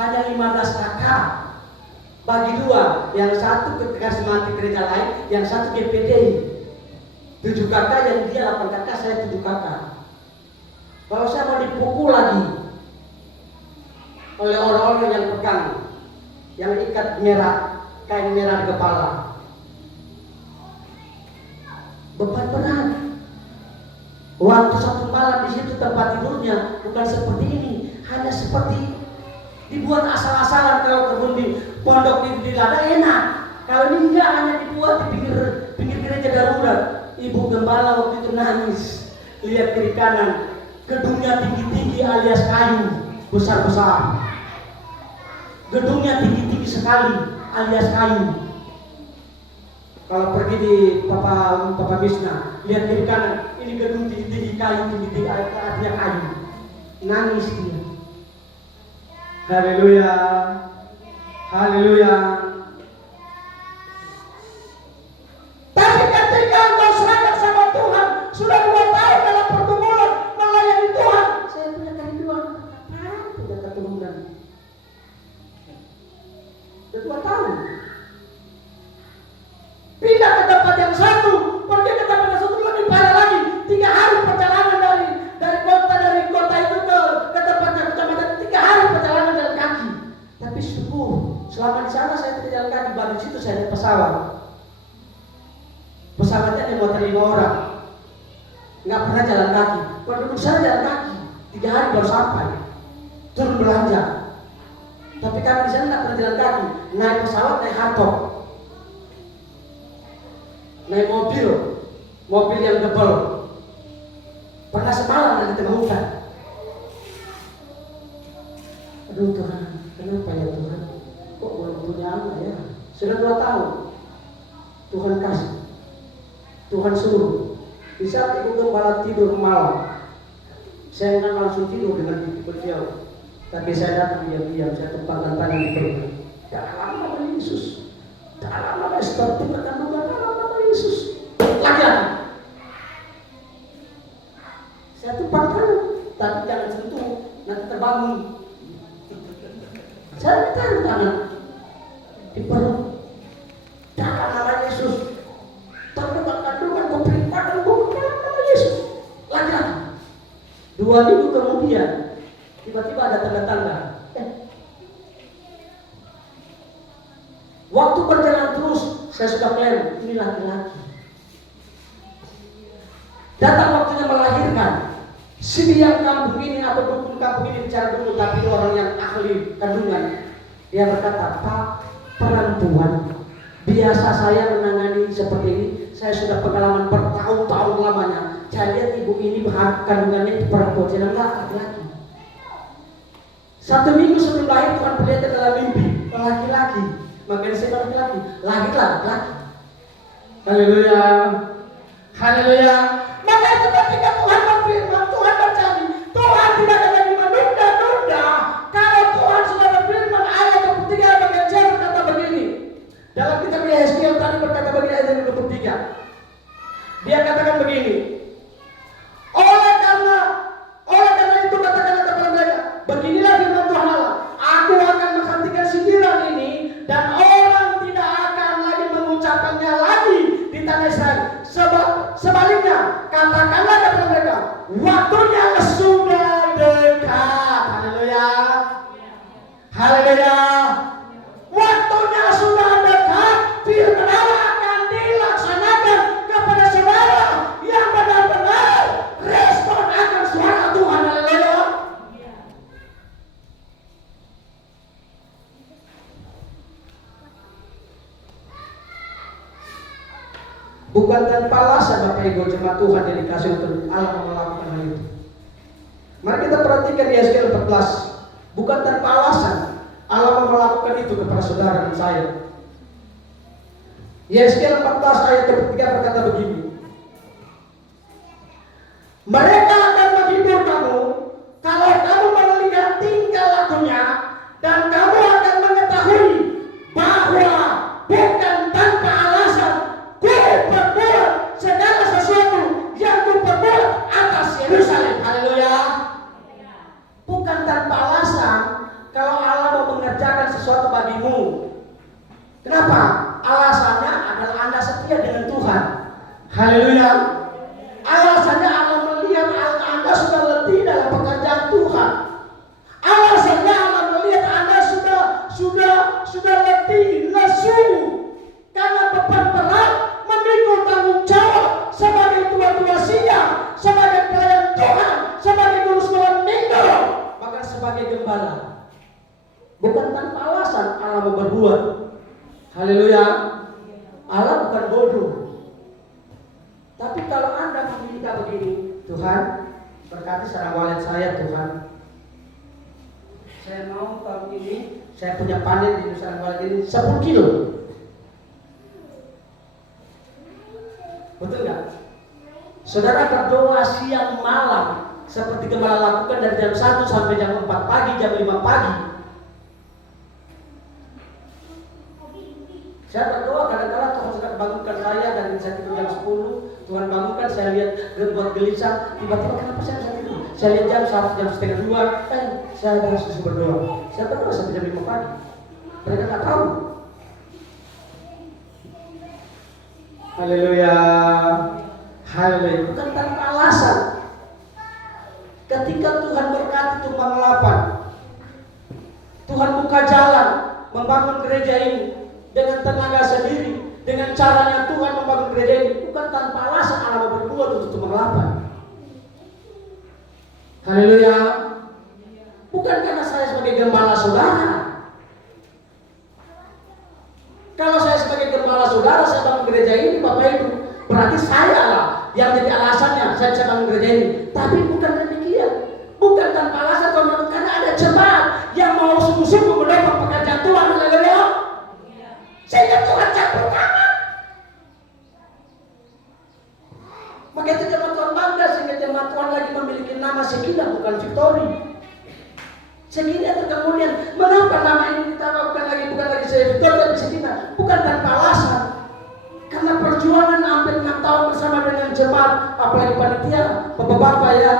Hanya 15 kakak, bagi 2, yang satu ke Kasmati gereja lain, yang satu GPD. 7 kakak, yang dia 8 kakak, saya 7 kakak. Kalau saya mau dipukul lagi oleh orang-orang yang pegang, yang ikat merah, kain merah di kepala, beban berat. Waktu 1 malam di situ tempat tidurnya bukan seperti ini, hanya seperti dibuat asal-asalan. Kalau kebun di pondok di lada enak, kalau ini enggak, hanya dibuat di pinggir gereja darurat. Ibu gembala waktu itu nangis, lihat kiri kanan, gedungnya tinggi-tinggi alias kayu, besar-besar. Gedungnya tinggi-tinggi sekali alias kayu. Kalau pergi di Papa Bisna, lihat kiri kanan, ini gedung tinggi-tinggi kayu, tinggi-tinggi artinya kayu. Nangis dia. Haleluya. Haleluya. Tapi ketika engkau serahkan sama Tuhan, sudah 2 tahun dalam pergumulan melayani Tuhan, saya punya kerinduan. Kapan punya keturunan? Sudah 2 tahun. Pindah ke tempat yang satu, pergi ke tempat yang satu lebih parah lagi. 3 hari perjalanan dari kota itu ke tempat yang kecamatan. 3 hari perjalanan jalan kaki. Tapi syukur, selama di sana saya tidak jalan kaki. Baru di situ saya naik pesawat. Pesawatnya ada muatan 5 orang. Nggak pernah jalan kaki. Kalau duduk sana jalan kaki, 3 hari baru sampai. Turun belanja. Tapi kami di sana nggak pernah jalan kaki. Naik pesawat, naik hardtop. Naik mobil yang tebal. Pernah semalam di tengah hutan. Aduh Tuhan, kenapa ya Tuhan? Kok belum punya anak ya? Sudah 2 tahun. Tuhan kasih, Tuhan suruh. Di saat ibu gembala tidur malam, saya nggak langsung tidur dengan beliau, tapi saya datang diam-diam, saya tumpangkan tangan di perutnya. Dalam nama Yesus, dalam nama Yesus, Tuhan kandungan dalam nama Yesus. Laki-laki. Saya tumpangkan, tapi jangan sentuh, nanti terbangun. Saya taruh tangan di perut. Dalam nama Yesus, terbuka kandungan keperluan dalam nama Yesus. Laki-laki. 2 minggu kemudian, tiba-tiba ada tanda-tanda. Waktu berjalan terus, saya sudah klaim ini laki-laki. Datang waktunya melahirkan. Si yang kampung ini atau dukun kampung ini bicara dulu, tapi orang yang ahli kandungan. Dia berkata, Pak, perempuan, biasa saya menangani seperti ini. Saya sudah pengalaman bertahun-tahun lamanya. Saya lihat ibu ini kandungannya itu perempuan, jangan laki-laki. 1 minggu sebelum lahir Tuhan perlihatkan dalam mimpi laki-laki. Makanya saya laki-laki, laki-laki. Haleluya, haleluya. Maka itu ketika Tuhan berfirman, Tuhan berjanji, Tuhan tidak akan lagi menunda-nunda. Kalau Tuhan sudah berfirman, ayat 23 bagian C berkata begini. Dalam kitab Yeskiel tadi berkata begini ayat 23. Dia katakan begini. Oleh karena itu katakanlah kepada mereka, beginilah firman Tuhan Allah, aku akan menghentikan sindiran ini dan orang tidak akan lagi mengucapkannya lagi di tanah Israel. Sebaliknya, katakanlah kepada mereka, waktunya sudah dekat. Haleluya. Haleluya. Waktunya sudah dekat. Firman Allah akan dilaksanakan kepada saudara yang benar-benar respon akan suara Tuhan. Haleluya. Bukan tanpa alasan Bapak Ibu jemaat Tuhan yang dikasih untuk Allah melakukan hal itu. Mari kita perhatikan di Yeskiel 14. Bukan tanpa alasan Allah melakukan itu kepada saudara dan saya. Yeskiel 14 ayat 3 berkata begini. Mereka akan menghibur kamu kalau kamu melihat tingkah lakunya, dan kamu akan mengetahui bahwa bukan tanpa alasan ku perbuat segala sesuatu yang ku perbuat atas Yerusalem. Haleluya. Bukan tanpa alasan kalau Allah mau mengerjakan sesuatu bagimu. Kenapa? Alasannya adalah Anda setia dengan Tuhan. Haleluya. Alasannya Allah melihat Anda sudah letih dalam pekerjaan Tuhan. Alasannya Allah melihat Anda sudah letih, lesu karena beban berat, memikul tanggung jawab sebagai tua-tua siang, sebagai pelayan Tuhan, sebagai guru sekolah minggu, bahkan sebagai gembala. Bukan tanpa alasan Allah mau berbuat. Haleluya. Allah bukan bodoh. Tapi kalau Anda meminta begini, Tuhan berkati sarang wallet saya Tuhan. Saya mau tahun ini saya punya panen di Nusa Tenggara ini 10 kilo. Betul nggak? Saudara berdoa siang malam seperti gembala lakukan dari jam 1 sampai jam 4 pagi, jam 5 pagi. Saya berdoa kadang-kadang Tuhan sudah bangunkan saya dari saya tidur jam 10. Tuhan bangunkan, saya lihat buat gelisah. Tiba-tiba kenapa saya bisa tidur? Saya lihat jam 1, jam setengah 2. Saya harus berdoa. Saya berdoa sampai jam 5 pagi. Mereka nggak tahu. Haleluya. Haleluya. Bukan tanpa alasan. Ketika Tuhan berkati tumpang lapar, Tuhan buka jalan membangun gereja ini dengan tenaga sendiri, dengan caranya Tuhan membangun gereja ini, bukan tanpa alasan Allah berbuat untuk tumpang lapar. Haleluya. Bukan karena saya sebagai gembala saudara. Kalau saya sebagai gembala saudara, saya bangun gereja ini, Bapak Ibu, berarti saya lah yang jadi alasannya saya bisa bangun gereja ini. Tapi bukan demikian. Bukan tanpa alasan, teman-teman, karena ada jemaat yang mau sungguh-sungguh menopang pekerjaan Tuhan. Haleluya. Sehingga Tuhan campur tangan. Maka itu jemaat Tuhan bangga, sehingga jemaat Tuhan lagi memiliki nama Sekinah, bukan Victory. Sekinah itu kemudian, mengapa nama ini kita bukan lagi saya Victory, tapi Sekinah? Bukan tanpa alasan. Karena perjuangan hampir 6 tahun bersama dengan jemaat, apalagi panitia, bapak-bapak ya.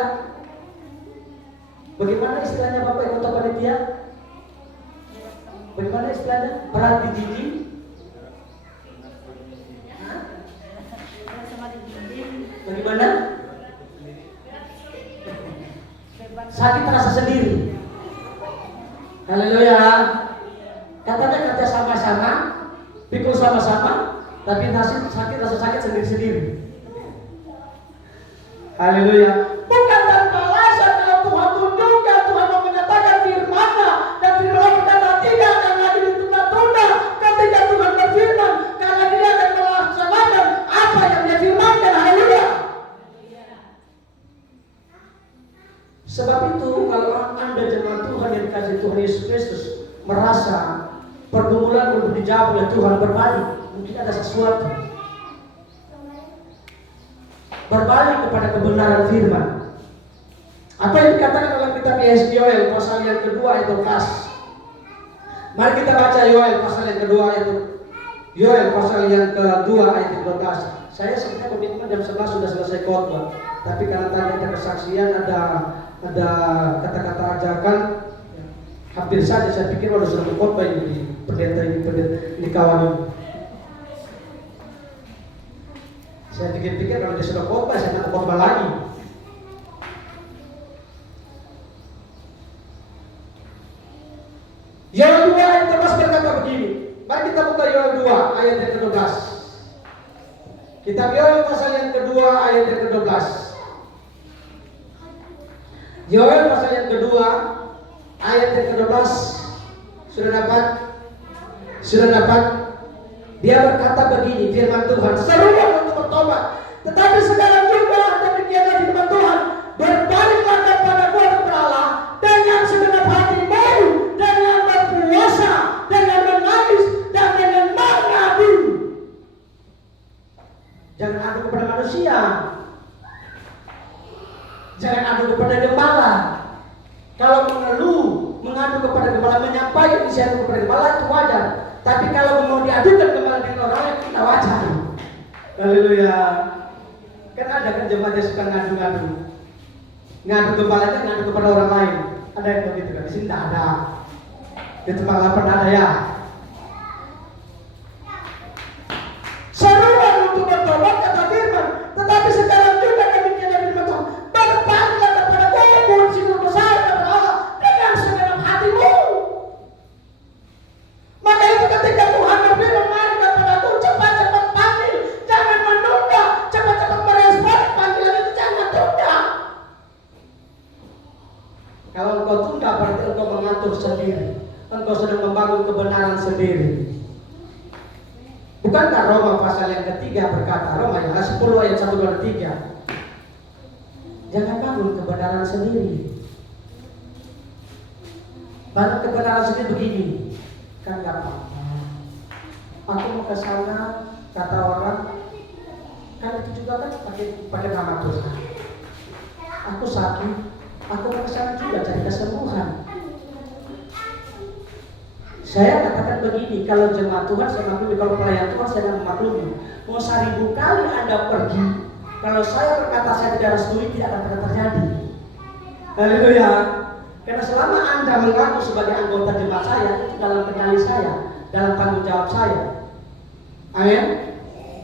Bagaimana istilahnya Bapak Ibu ketua panitia? Bagaimana istilahnya? Berat di gigi? Bagaimana? Sakit rasa sendiri. Haleluya. Katanya kerja sama-sama, pikul sama-sama, tapi sakit rasa sakit sendiri-sendiri. Haleluya. Bukan tanpa alasan kalau Tuhan tunjukkan, Tuhan mau menyatakan firman-Nya, dan firman kita tidak akan lagi ditunda-tunda. Ketika Tuhan berfirman, karena Dia akan melaksanakan apa yang Dia firmankan. Haleluya. Sebab itu kalau Anda jemaat Tuhan yang dikasihi Tuhan Yesus Kristus merasa pergumulan belum dijawab oleh Tuhan, berbalik, mungkin ada sesuatu. Berbalik kepada kebenaran firman. Apa yang dikatakan dalam kitab Yoel pasal yang kedua ayat 12. Mari kita baca Yoel pasal yang kedua ayat 12. Saya sebenarnya komitmen jam 11 sudah selesai khotbah, tapi karena tadi ada kesaksian, ada kata-kata ajakan, hampir saja saya pikir sudah khotbah ini pendeta ini kawan ini. Saya pikir-pikir kalau dia sudah khotbah, saya nak khotbah lagi. Yoel 2 ayat 12 berkata begini. Mari kita buka Yoel 2 ayat yang ke-12. Kitab Yoel pasal yang kedua ayat yang ke-12. Yoel pasal yang kedua ayat yang ke-12. Sudah dapat? Dia berkata begini, firman Tuhan, seruan untuk bertobat. Tetapi sekarang juga demikianlah firman Tuhan, berbaliklah kepada Allah dengan segenap hatimu, dengan berpuasa, dengan menangis, dan dengan mengadu. Jangan adu kepada manusia, jangan adu kepada gembala. Kalau mengeluh, mengadu kepada gembala, menyampaikan isi hati kepada gembala itu wajar. Tapi kalau mau diadukan kembali dengan orang lain, kita wajar. Haleluya. Kan ada kan jemaat yang suka ngadu-ngadu. Ngadu gembalanya, ngadu kepada orang lain. Ada yang begitu kan? Di sini tidak ada. Di tempat lapar ada ya. Seruan untuk bertobat kata firman. Tetapi sekarang juga demikianlah firman Tuhan. Berbaliklah kepada Tuhan, sungguh besar kepada Allah dengan segenap hatimu. Maka itu ketika Tuhan berfirman, mari kepada aku, cepat-cepat panggil, jangan menunda, cepat-cepat merespon panggilan itu, jangan tunda. Kalau engkau tunda, berarti engkau mengatur sendiri, engkau sedang membangun kebenaran sendiri. Bukankah Roma pasal yang ketiga berkata, Roma yang 10 ayat 1, 2, 3, jangan bangun kebenaran sendiri. Banyak kebenaran sendiri begini, kan gampang. Aku mau ke sana, kata orang, kan itu juga kan pakai nama Tuhan. Aku sakit, aku mau ke sana juga cari kesembuhan. Saya katakan begini, kalau jemaat Tuhan saya maklumi, kalau pelayan Tuhan saya memaklumi. Mau 1000 kali Anda pergi, kalau saya berkata saya tidak restui, tidak akan pernah terjadi. Haleluya. Karena selama Anda mengaku sebagai anggota jemaat saya, itu dalam kendali saya, dalam tanggung jawab saya. Amin.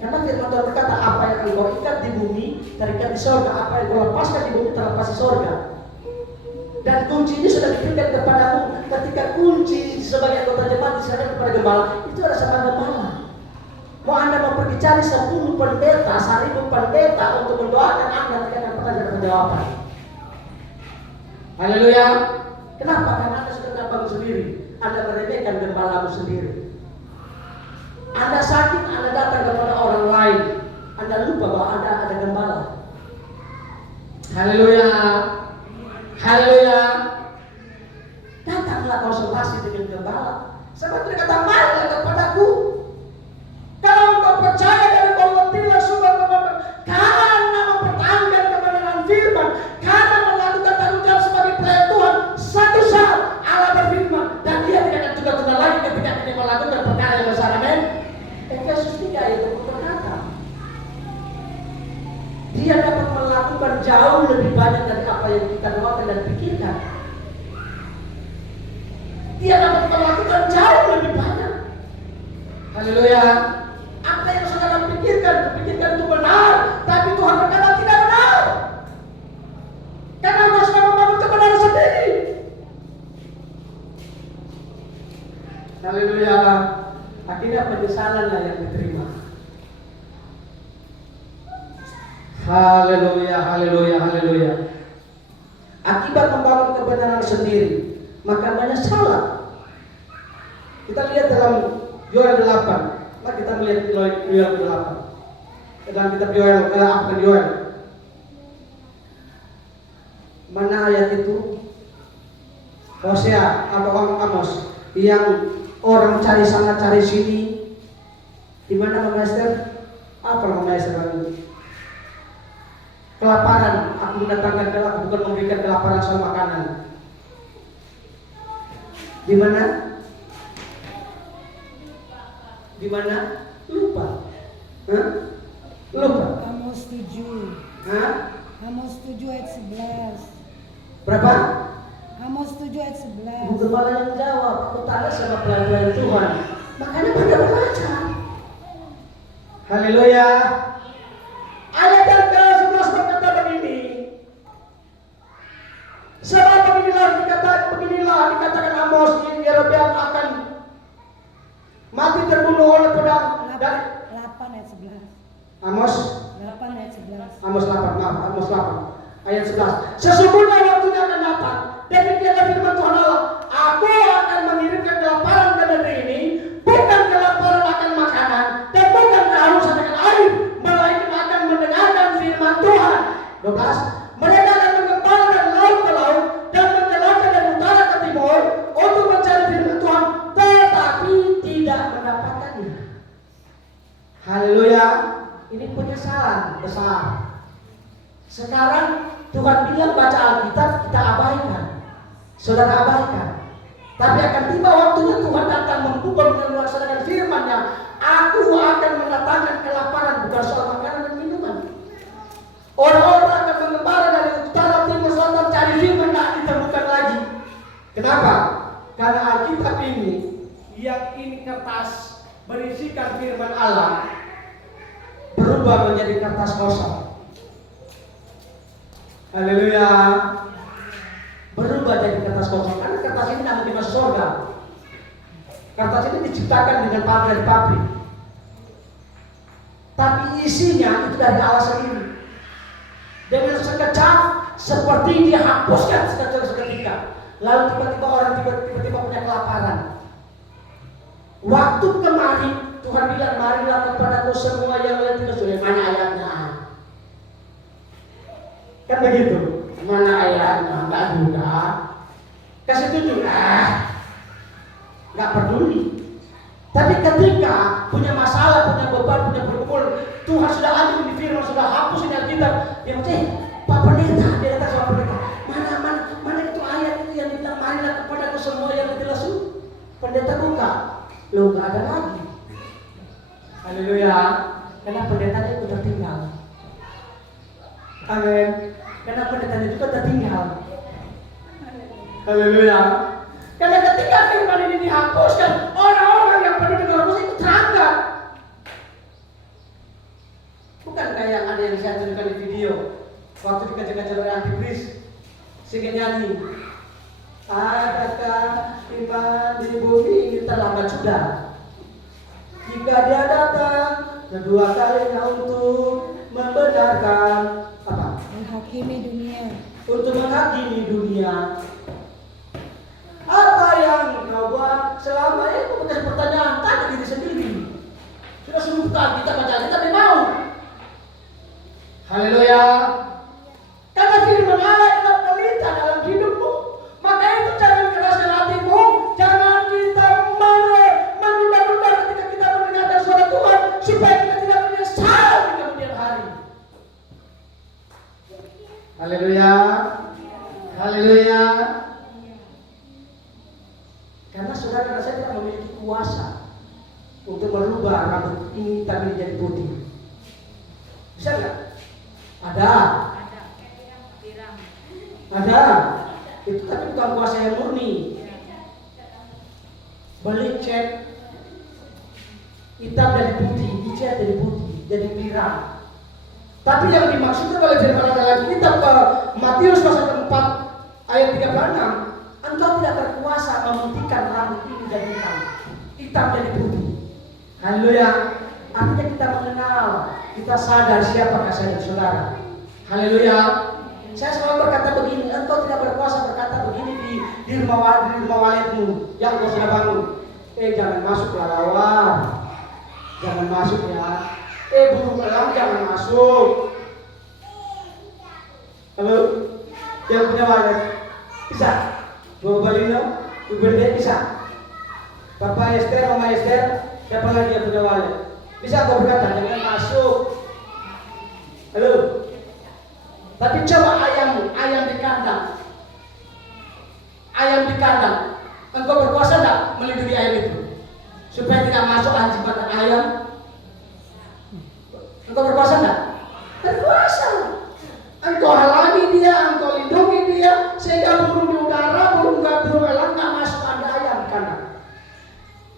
Karena firman Tuhan berkata, apa yang engkau ikat di bumi terikat di sorga, apa yang engkau lepaskan di bumi terlepas di sorga. Dan kuncinya sudah diberikan kepadamu. Ketika kunci sebagai anggota jemaat diserahkan kepada gembala, itu ada sama gembala. Mau Anda mau pergi cari 10 pendeta, 1000 pendeta untuk mendoakan Anda, tidak akan pernah dapat jawaban. Haleluya. Kenapa? Karena Anda sudah tak bangun sendiri. Anda meremehkan gembalamu sendiri. Anda sakit, Anda datang kepada orang lain. Anda lupa bahwa Anda ada gembala. Haleluya. Haleluya. Datanglah konsultasi dengan gembala. Sebab dia kata, marilah kepadaku. Kalau engkau percaya dan engkau mengerti langsung karena mempertahankan kebenaran firman, karena melakukan tanggung jawab sebagai pelayan Tuhan, satu saat Allah berfirman dan dia tidak akan juga tunda lagi ketika dia melakukan perkara yang besar. Amin. Efesus 3 ayat 20 berkata, dia dapat melakukan jauh lebih banyak dari apa yang kita doakan dan pikirkan. Dia dapat melakukan jauh lebih banyak. Haleluya. Apa yang saudara pikirkan itu benar, tapi Tuhan berkata tidak benar. Karena Anda sudah membangun kebenaran sendiri. Haleluya. Akhirnya penyesalanlah yang diterima. Haleluya, haleluya, haleluya. Akibat membangun kebenaran sendiri, maka menyesalan. Kita lihat dalam Yoel 8. Mari kita melihat Yoel 8. Dalam kitab Yoel, Yoel. Mana ayat itu? Hosea atau Amos yang orang cari sana cari sini. Di mana Mama Esther? Apa Mama Esther lagi? Kelaparan, aku mendatangkan kelaparan, bukan memberikan kelaparan soal makanan. Di mana? Di mana? Lupa. Hah? Lupa. Amos 7. Hah? Amos 7 ayat 11. Berapa? Amos 7 ayat 11. Bukan malah yang jawab. Aku tanya sama pelayan Tuhan. Makanya pada belajar. Haleluya. Ayat yang ke-11 berkata begini. Sebab beginilah dikatakan Amos, Yerobeam akan mati terbunuh oleh pedang. 8 ayat 11. Amos 8 ayat 11. Amos 8, maaf, Amos 8 ayat 11. Sesungguhnya waktunya akan datang, demikianlah firman Tuhan Allah, aku akan mengirimkan kelaparan ke negeri ini, bukan kelaparan akan makanan dan bukan kehausan akan air, melainkan akan mendengarkan firman Tuhan. 12. Mereka akan mengembara dari laut ke laut dan menjelajah dari utara ke timur untuk mencari firman Tuhan, tetapi tidak mendapatkannya. Haleluya. Ini penyesalan besar. Sekarang Tuhan bilang baca Alkitab, kita abaikan. Saudara abaikan. Tapi akan tiba waktunya Tuhan datang membuka dan melaksanakan firman-Nya. Aku akan mendatangkan kelaparan, bukan soal makanan dan minuman. Orang-orang akan mengembara dari utara, timur, selatan cari firman, tak ditemukan lagi. Kenapa? Karena Alkitab ini, yang ini kertas berisikan firman Allah, berubah menjadi kertas kosong. Haleluya. Berubah jadi kertas kosong. Karena kertas ini tidak mungkin masuk surga. Kertas ini diciptakan dengan pabrik. Tapi isinya itu dari Allah sendiri. Dengan sekejap seperti dia hapuskan seketika. Lalu tiba-tiba orang tiba-tiba punya kelaparan. Waktu kemarin Tuhan bilang, marilah kepadaku semua yang letih lesu. Mana ayatnya? Kan begitu. Mana ayatnya? Enggak juga. kasih tunjuk, nggak peduli. Tapi ketika punya masalah, punya beban, punya pergumulan, Tuhan sudah ambil di firman, sudah hapus di Alkitab. Dia macam, Pak Pendeta, dia datang sama pendeta. Mana itu ayat itu yang dibilang, marilah kepadaku semua yang letih lesu. Pendeta buka, lo nggak ada lagi. Haleluya. Karena pendetanya itu tertinggal. Amin. Karena pendetanya juga tertinggal. Haleluya. Karena ketika firman ini dihapuskan, orang-orang yang penuh dengan Roh Kudus itu terangkat. Bukan kayak ada yang saya tunjukkan di video waktu dikejar-kejar oleh antikris, sehingga nyanyi, adakah iman di bumi ini terlambat sudah? Jika dia datang kedua kalinya untuk membenarkan apa? Menghakimi dunia. Untuk menghakimi dunia. Apa yang kau buat selama itu? Bekas pertanyaan, tanya diri sendiri. Sudah suruh kita baca, kita mau. Haleluya. Karena firman Allah tetap terlihat dalam hidupmu. Maka itu jangan keraskan hatimu. Jangan kita menunda-nunda ketika kita mendengarkan suara Tuhan, supaya kita tidak menyesal di kemudian hari. Haleluya. Haleluya. Karena saudara saya tidak memiliki kuasa untuk merubah rambut ini tapi menjadi putih. Bisa nggak? Ada. Ada. Itu tapi bukan kuasa yang murni. Beli cat hitam dari putih, dicat dari putih, jadi pirang. Tapi yang dimaksudkan oleh firman dalam kitab Matius pasal 4 ayat 36, engkau tidak berkuasa memutihkan rambut ini jadi hitam jadi putih. Haleluya. Artinya kita mengenal, kita sadar siapakah saya dan saudara. Haleluya. Saya selalu berkata begini, engkau tidak berkuasa berkata begini di rumah walimu yang kau sudah bangun. Jangan masuk lawan. Jangan masuk ya. Burung elang jangan masuk. Halo? Yang punya walet bisa? Bawa balino, ibu dia bisa. Bapak Esther, Mama Esther, siapa lagi yang punya walet? Bisa kau berkata, jangan masuk. Halo? Tapi coba ayam di kandang. Ayam di kandang. Engkau berkuasa tidak melindungi ayam itu? Supaya tidak masuk anjing pada ayam. Engkau berkuasa tidak? Berkuasa. Engkau halangi dia, engkau lindungi dia, sehingga burung di udara, burung elang nggak masuk ada ayam di kandang.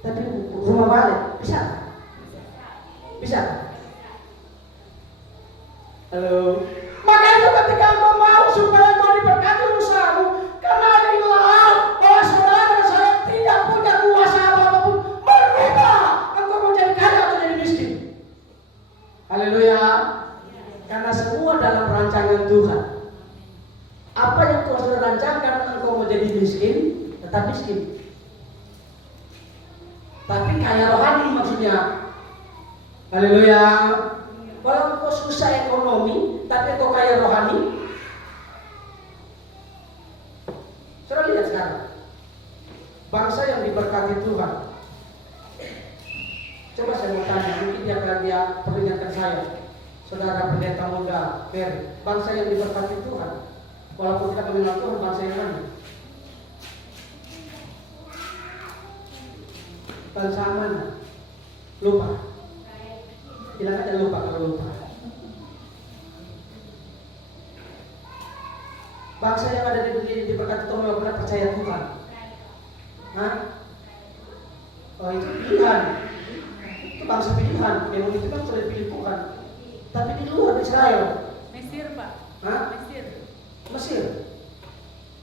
Tapi rumah balik bisa? Bisa? Halo? Maka itu ketika engkau mau supaya engkau diberkati usahamu, kenalilah bahwa saudara dan saya tidak punya kuasa apapun merubah engkau mau jadi kaya atau jadi miskin. Haleluya. Karena semua dalam rancangan Tuhan. Apa yang Tuhan sudah rancangkan, engkau mau jadi miskin, tetap miskin. Tapi kaya rohani maksudnya. Haleluya. Kalau engkau susah ekonomi, tapi engkau kaya rohani. Saudara lihat sekarang. Bangsa yang diberkati Tuhan. Coba saya mau tanya, mungkin dia peringatkan saya. Saudara pendeta muda, bangsa yang diberkati Tuhan, walaupun tidak mengenal Tuhan, bangsa yang mana? Bangsa mana? Lupa. Bilang aja lupa kalau lupa. Bangsa yang ada di dunia ini diberkati Tuhan walaupun tidak percaya Tuhan. Hah? Oh itu pilihan. Itu bangsa pilihan. Memang itu kan sudah dipilih Tuhan. Tapi di luar Israel. Mesir, Pak. Hah? Mesir.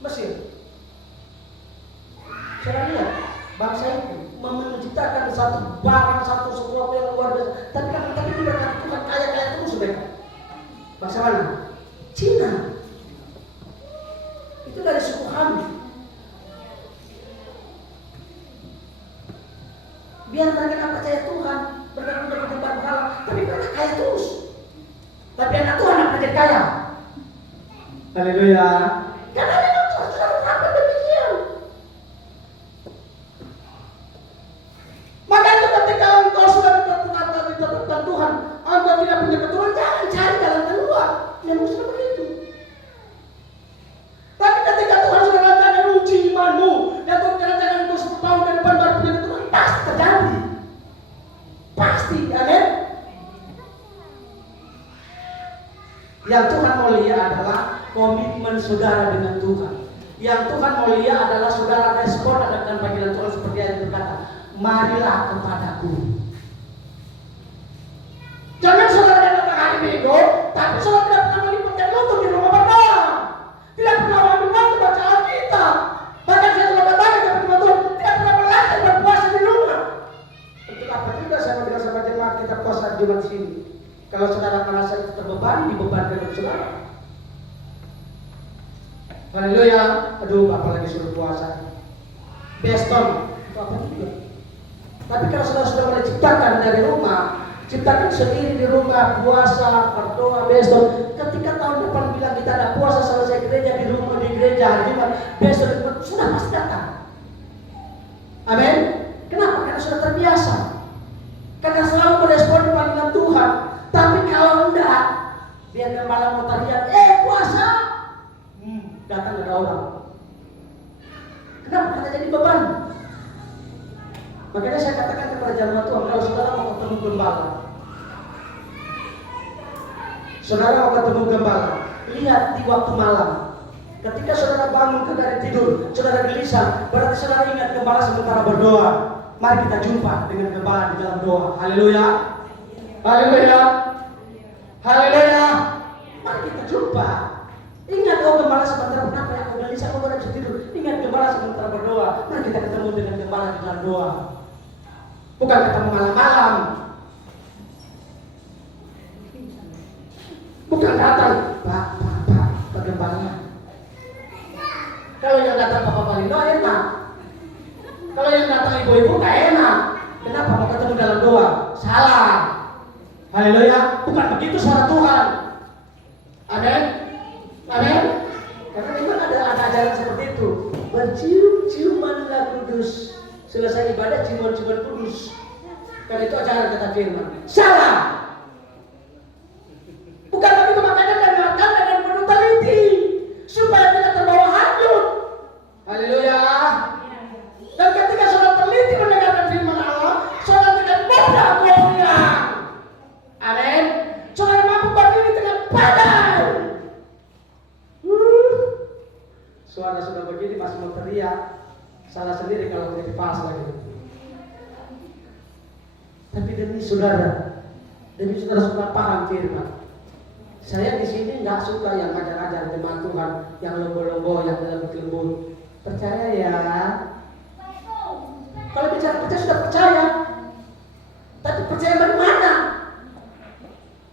Mesir. Saya lihat bangsa itu menciptakan satu barang, satu sesuatu yang luar biasa. Tapi diberkati Tuhan kaya terus mereka. Bangsa mana? Cina. Itu dari suku Ham. Biar mereka tidak percaya Tuhan, mereka punya kehidupan berhala, tapi mereka kaya terus. Tapi anak Tuhan akan menjadi kaya. Haleluya. Karena memang Tuhan sudah berkata demikian. Yang Tuhan mau lihat adalah komitmen saudara dengan Tuhan. Yang Tuhan mau lihat adalah saudara respon dengan panggilan Tuhan seperti yang berkata, marilah kepadaku. Jangan saudara datang hari Minggu, tapi saudara tidak pernah meliputkan lutut di rumah berdoa. Tidak pernah mengambil waktu baca Alkitab. Bahkan saya telah katakan kepada teman-teman, tidak pernah belajar berpuasa di rumah. Untuk apa juga saya bilang sama jemaat kita puasa di Jumat sini. Kalau saudara merasa itu terbebani, dibebankan untuk saudara. Haleluya. Aduh, apalagi suruh puasa. Beston, itu apa juga. Tapi kalau saudara sudah mulai ciptakan dari rumah, ciptakan sendiri di rumah, puasa, berdoa, besok. Ketika tahun depan bilang kita ada puasa selesai gereja di rumah, di gereja hari Jumat, besok sudah pasti datang. Amin. Kenapa? Karena sudah terbiasa. Karena selalu merespon panggilan Tuhan. Tapi kalau enggak, biar gembala mau teriak, puasa, datang ada orang. Kenapa? Karena jadi beban. Makanya saya katakan kepada jemaat Tuhan, kalau saudara mau ketemu gembala, lihat di waktu malam. Ketika saudara bangun dari tidur, saudara gelisah, berarti saudara ingat gembala sementara berdoa. Mari kita jumpa dengan gembala di dalam doa. Haleluya. Haleluya. Haleluya. Mari kita jumpa. Ingat gembala sementara kenapa ya? Aku gelisah, aku baru bisa tidur. Ingat gembala sementara berdoa. Mari kita ketemu dengan gembala di dalam doa. Bukan ketemu malam-malam. Bukan datang, Pak gembalanya. Kalau yang datang Bapak Balino enak. Kalau yang datang ibu-ibu gak enak. Kenapa mau ketemu dalam doa? Salah. Haleluya. Bukan begitu suara Tuhan. Amin. Amin. Karena memang ada ajaran seperti itu. Bercium-ciumanlah kudus. Selesai ibadah ciuman-ciuman kudus. Karena itu ajaran kata firman. Salah. Bukan begitu, makanya dengarkan dengan penuh teliti supaya tidak terbawa hanyut. Haleluya. Dan ketika saudara teliti mendengarkan firman Allah, saudara tidak mudah goyang. Amin. Saudara mampu berdiri dengan padan. Suara sudah begini masih mau teriak. Salah sendiri kalau menjadi pas lagi. Tapi demi saudara sudah paham firman. Saya di sini nggak suka yang ajar-ajar jemaat Tuhan, yang lombo-lombo, yang lembut-lembut. Percaya ya. Kalau bicara percaya sudah percaya. Tapi percaya dari mana?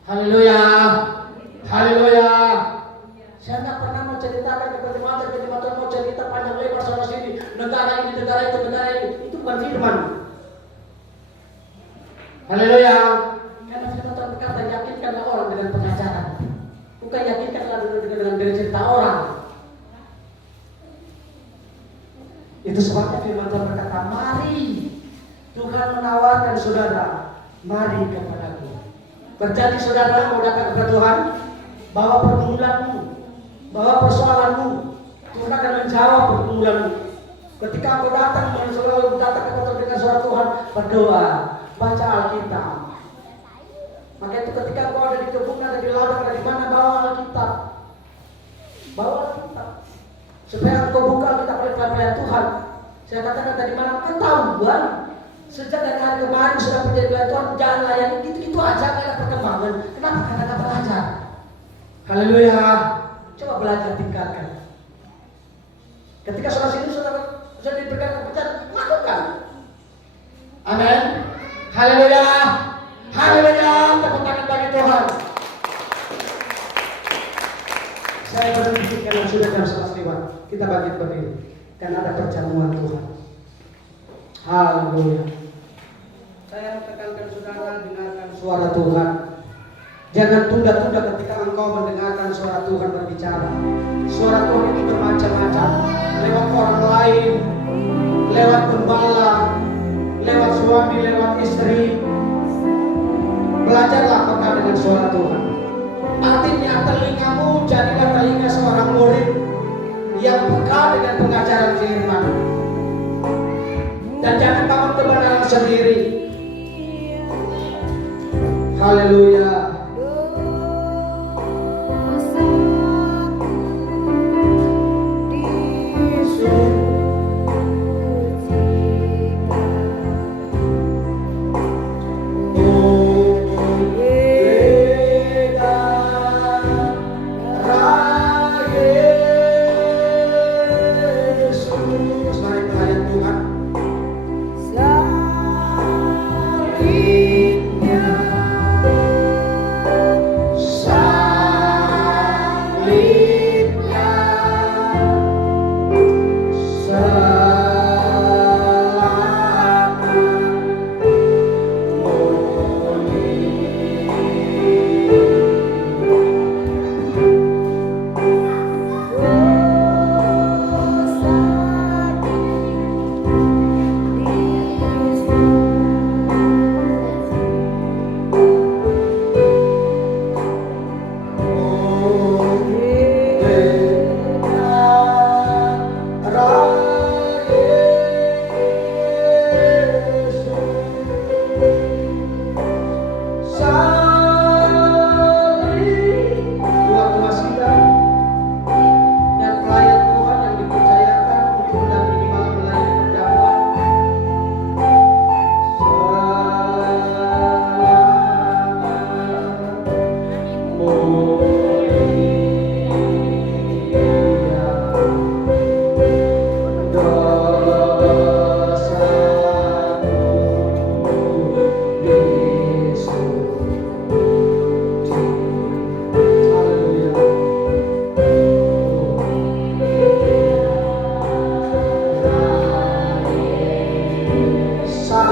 Haleluya. Haleluya. Saya nggak pernah mau ceritakan kepada jemaat mau cerita panjang lebar sana sini. Negara ini, negara itu, negara ini. Itu bukan firman. Haleluya. Karena firman Tuhan berkata, yakinkanlah orang dengan pengajaran. Bukan yakinkanlah dengan cerita orang. Itu sebabnya firman Tuhan berkata, mari Tuhan menawarkan saudara, mari kepadaku. Berjanji saudara mau datang kepada Tuhan, bawa pergumulanmu, bawa persoalanmu. Tuhan akan menjawab pergumulanmu. Ketika engkau datang dengan suara Tuhan, berdoa, baca Alkitab. Maka itu ketika engkau ada di kebun, ada di ladang, ada di mana, bawa Alkitab. Bawa Alkitab. Supaya engkau buka Alkitab oleh pelayan Tuhan. Saya katakan tadi malam, ketahuan. Sejak dari hari kemarin sudah menjadi pelayan Tuhan, jangan layani itu aja, gak ada perkembangan. Kenapa? Karena tak belajar. Haleluya. Coba belajar tingkatkan. Ketika saudara sini sudah diberikan kepercayaan, lakukan. Amin. Haleluya. Haleluya. Tepuk tangan bagi Tuhan. Saya berhenti karena sudah jam 11 lewat. Kita bangkit berdiri karena ada perjamuan Tuhan. Haleluya. Saya tekankan saudara, dengarkan suara Tuhan. Jangan tunda-tunda ketika engkau mendengarkan suara Tuhan berbicara. Suara Tuhan itu bermacam-macam. Lewat orang lain, lewat gembala, lewat suami, lewat istri. Belajarlah peka dengan suara Tuhan. Artinya telingamu jadilah telinga seorang murid yang peka dengan pengajaran firman. Dan jangan bangun kebenaran sendiri. Haleluya.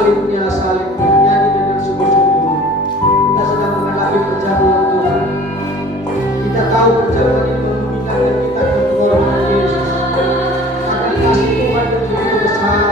salibnya, salibnya. Nyanyi dengan sungguh-sungguh. Kita sedang menghadapi perjamuan Tuhan. Kita tahu perjamuan ini mengingatkan kita ke pengorbanan Yesus. Akan kasih Tuhan yang begitu besar.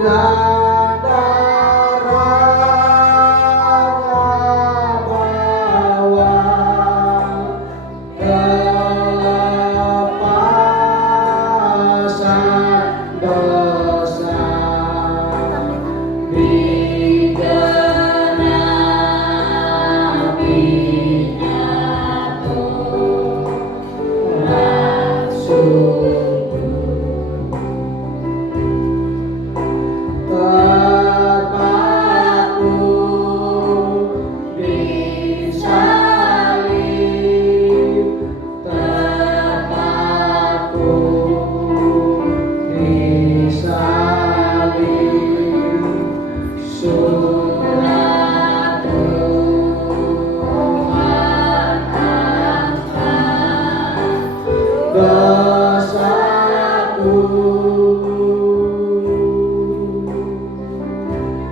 dan darahnya bawa kelepasan dosa.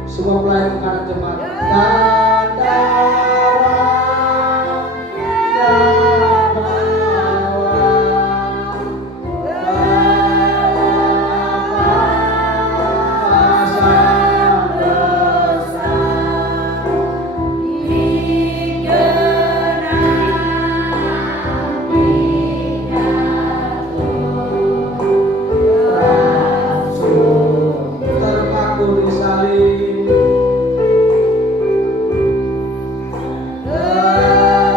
Semua pelayan mengangkat jemaat. Dan darahnya bawa kelepasan dosa. Terpaku di salib, terpaku di salib, terpaku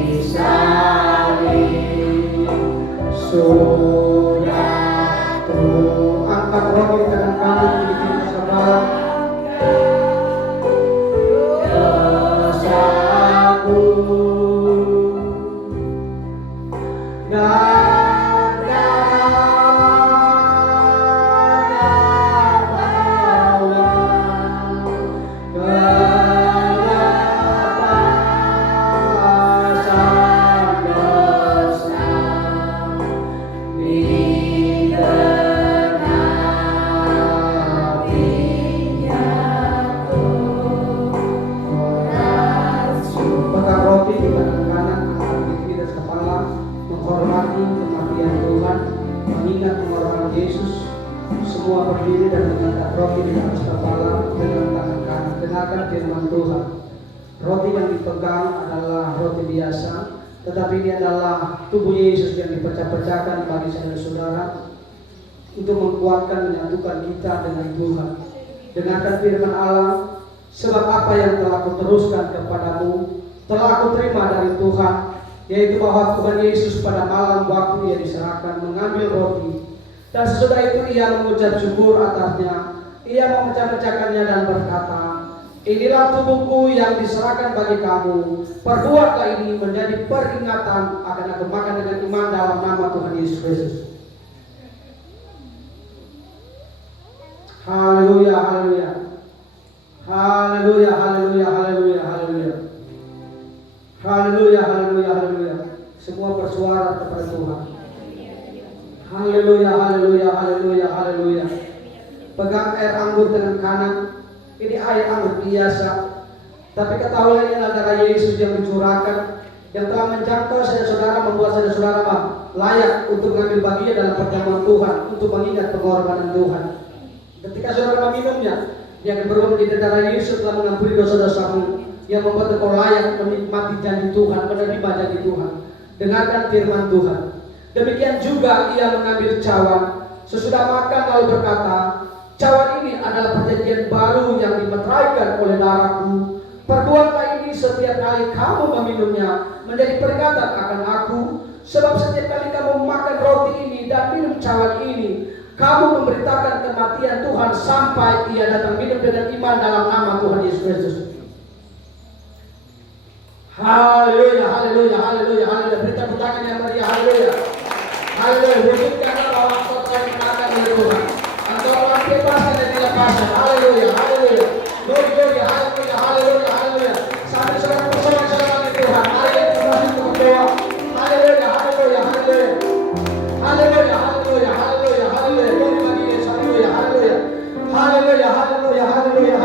di salib. Sudah tuh, angkat roti tangan kanan di kiri sebelah. Dosaku dan darahnya bawa kelepasan dosa. Pegang roti di tangan kanan, angkat di atas kepala, menghormati kematian Tuhan, mengingat pengorbanan Yesus. Semua berdiri dan mengangkat roti di atas kepala dengan tangan kanan. Dengarkan firman Tuhan. Roti yang dipegang adalah roti biasa, tetapi ini adalah tubuh Yesus yang dipecah-pecahkan bagi saudara-saudara untuk menguatkan, menyatukan kita dengan Tuhan. Dengarkan firman Allah. Sebab apa yang telah kuteruskan kepadamu telah aku terima dari Tuhan, yaitu bahwa Tuhan Yesus pada malam waktu ia diserahkan mengambil roti, dan sesudah itu ia mengucap syukur atasnya, ia memecah-pecahkannya dan berkata, inilah tubuhku yang diserahkan bagi kamu, perbuatlah ini menjadi peringatan akan aku makan dengan iman dalam nama Tuhan Yesus Kristus. Haleluya, haleluya. Haleluya, haleluya, haleluya, haleluya. Haleluya, haleluya, haleluya. Semua bersuara kepada Tuhan. Haleluya, haleluya, haleluya, haleluya. Pegang air anggur dengan kanan. Ini air anggur biasa, tapi ketahuilah ini adalah darah Yesus yang dicurahkan, yang telah menjangkau saudara-saudara, membuat saudara-saudara layak untuk mengambil bagian dalam perjamuan Tuhan, untuk mengingat pengorbanan Tuhan. Ketika saudara meminumnya, dia akan berubah menjadi darah Yesus telah mengampuni dosa-dosamu, yang membuat engkau layak menikmati janji Tuhan, menerima janji Tuhan. Dengarkan firman Tuhan. Demikian juga ia mengambil cawan sesudah makan lalu berkata, cawan ini adalah perjanjian baru yang dimeteraikan oleh darahku. Perbuatlah ini setiap kali kamu meminumnya menjadi peringatan akan aku. Sebab setiap kali kamu makan roti ini dan minum cawan ini, kamu memberitakan kematian Tuhan sampai ia datang. Minum dengan iman dalam nama Tuhan Yesus Kristus. Haleluya, haleluya, haleluya, haleluya. Beri tepuk tangan yang meriah, haleluya. Haleluya, wujudkanlah bahwa engkau telah dikatakan oleh Tuhan. Engkau telah bebaskan dan dilepaskan. Haleluya, haleluya. Glory, glory, haleluya, haleluya, haleluya. Sampai saudara bersorak-sorak di Tuhan. Mari kita masuk ke doa. Haleluya, haleluya, haleluya. Haleluya, haleluya, haleluya, haleluya. Glory bagi Yesus, haleluya, haleluya. Haleluya, haleluya, haleluya,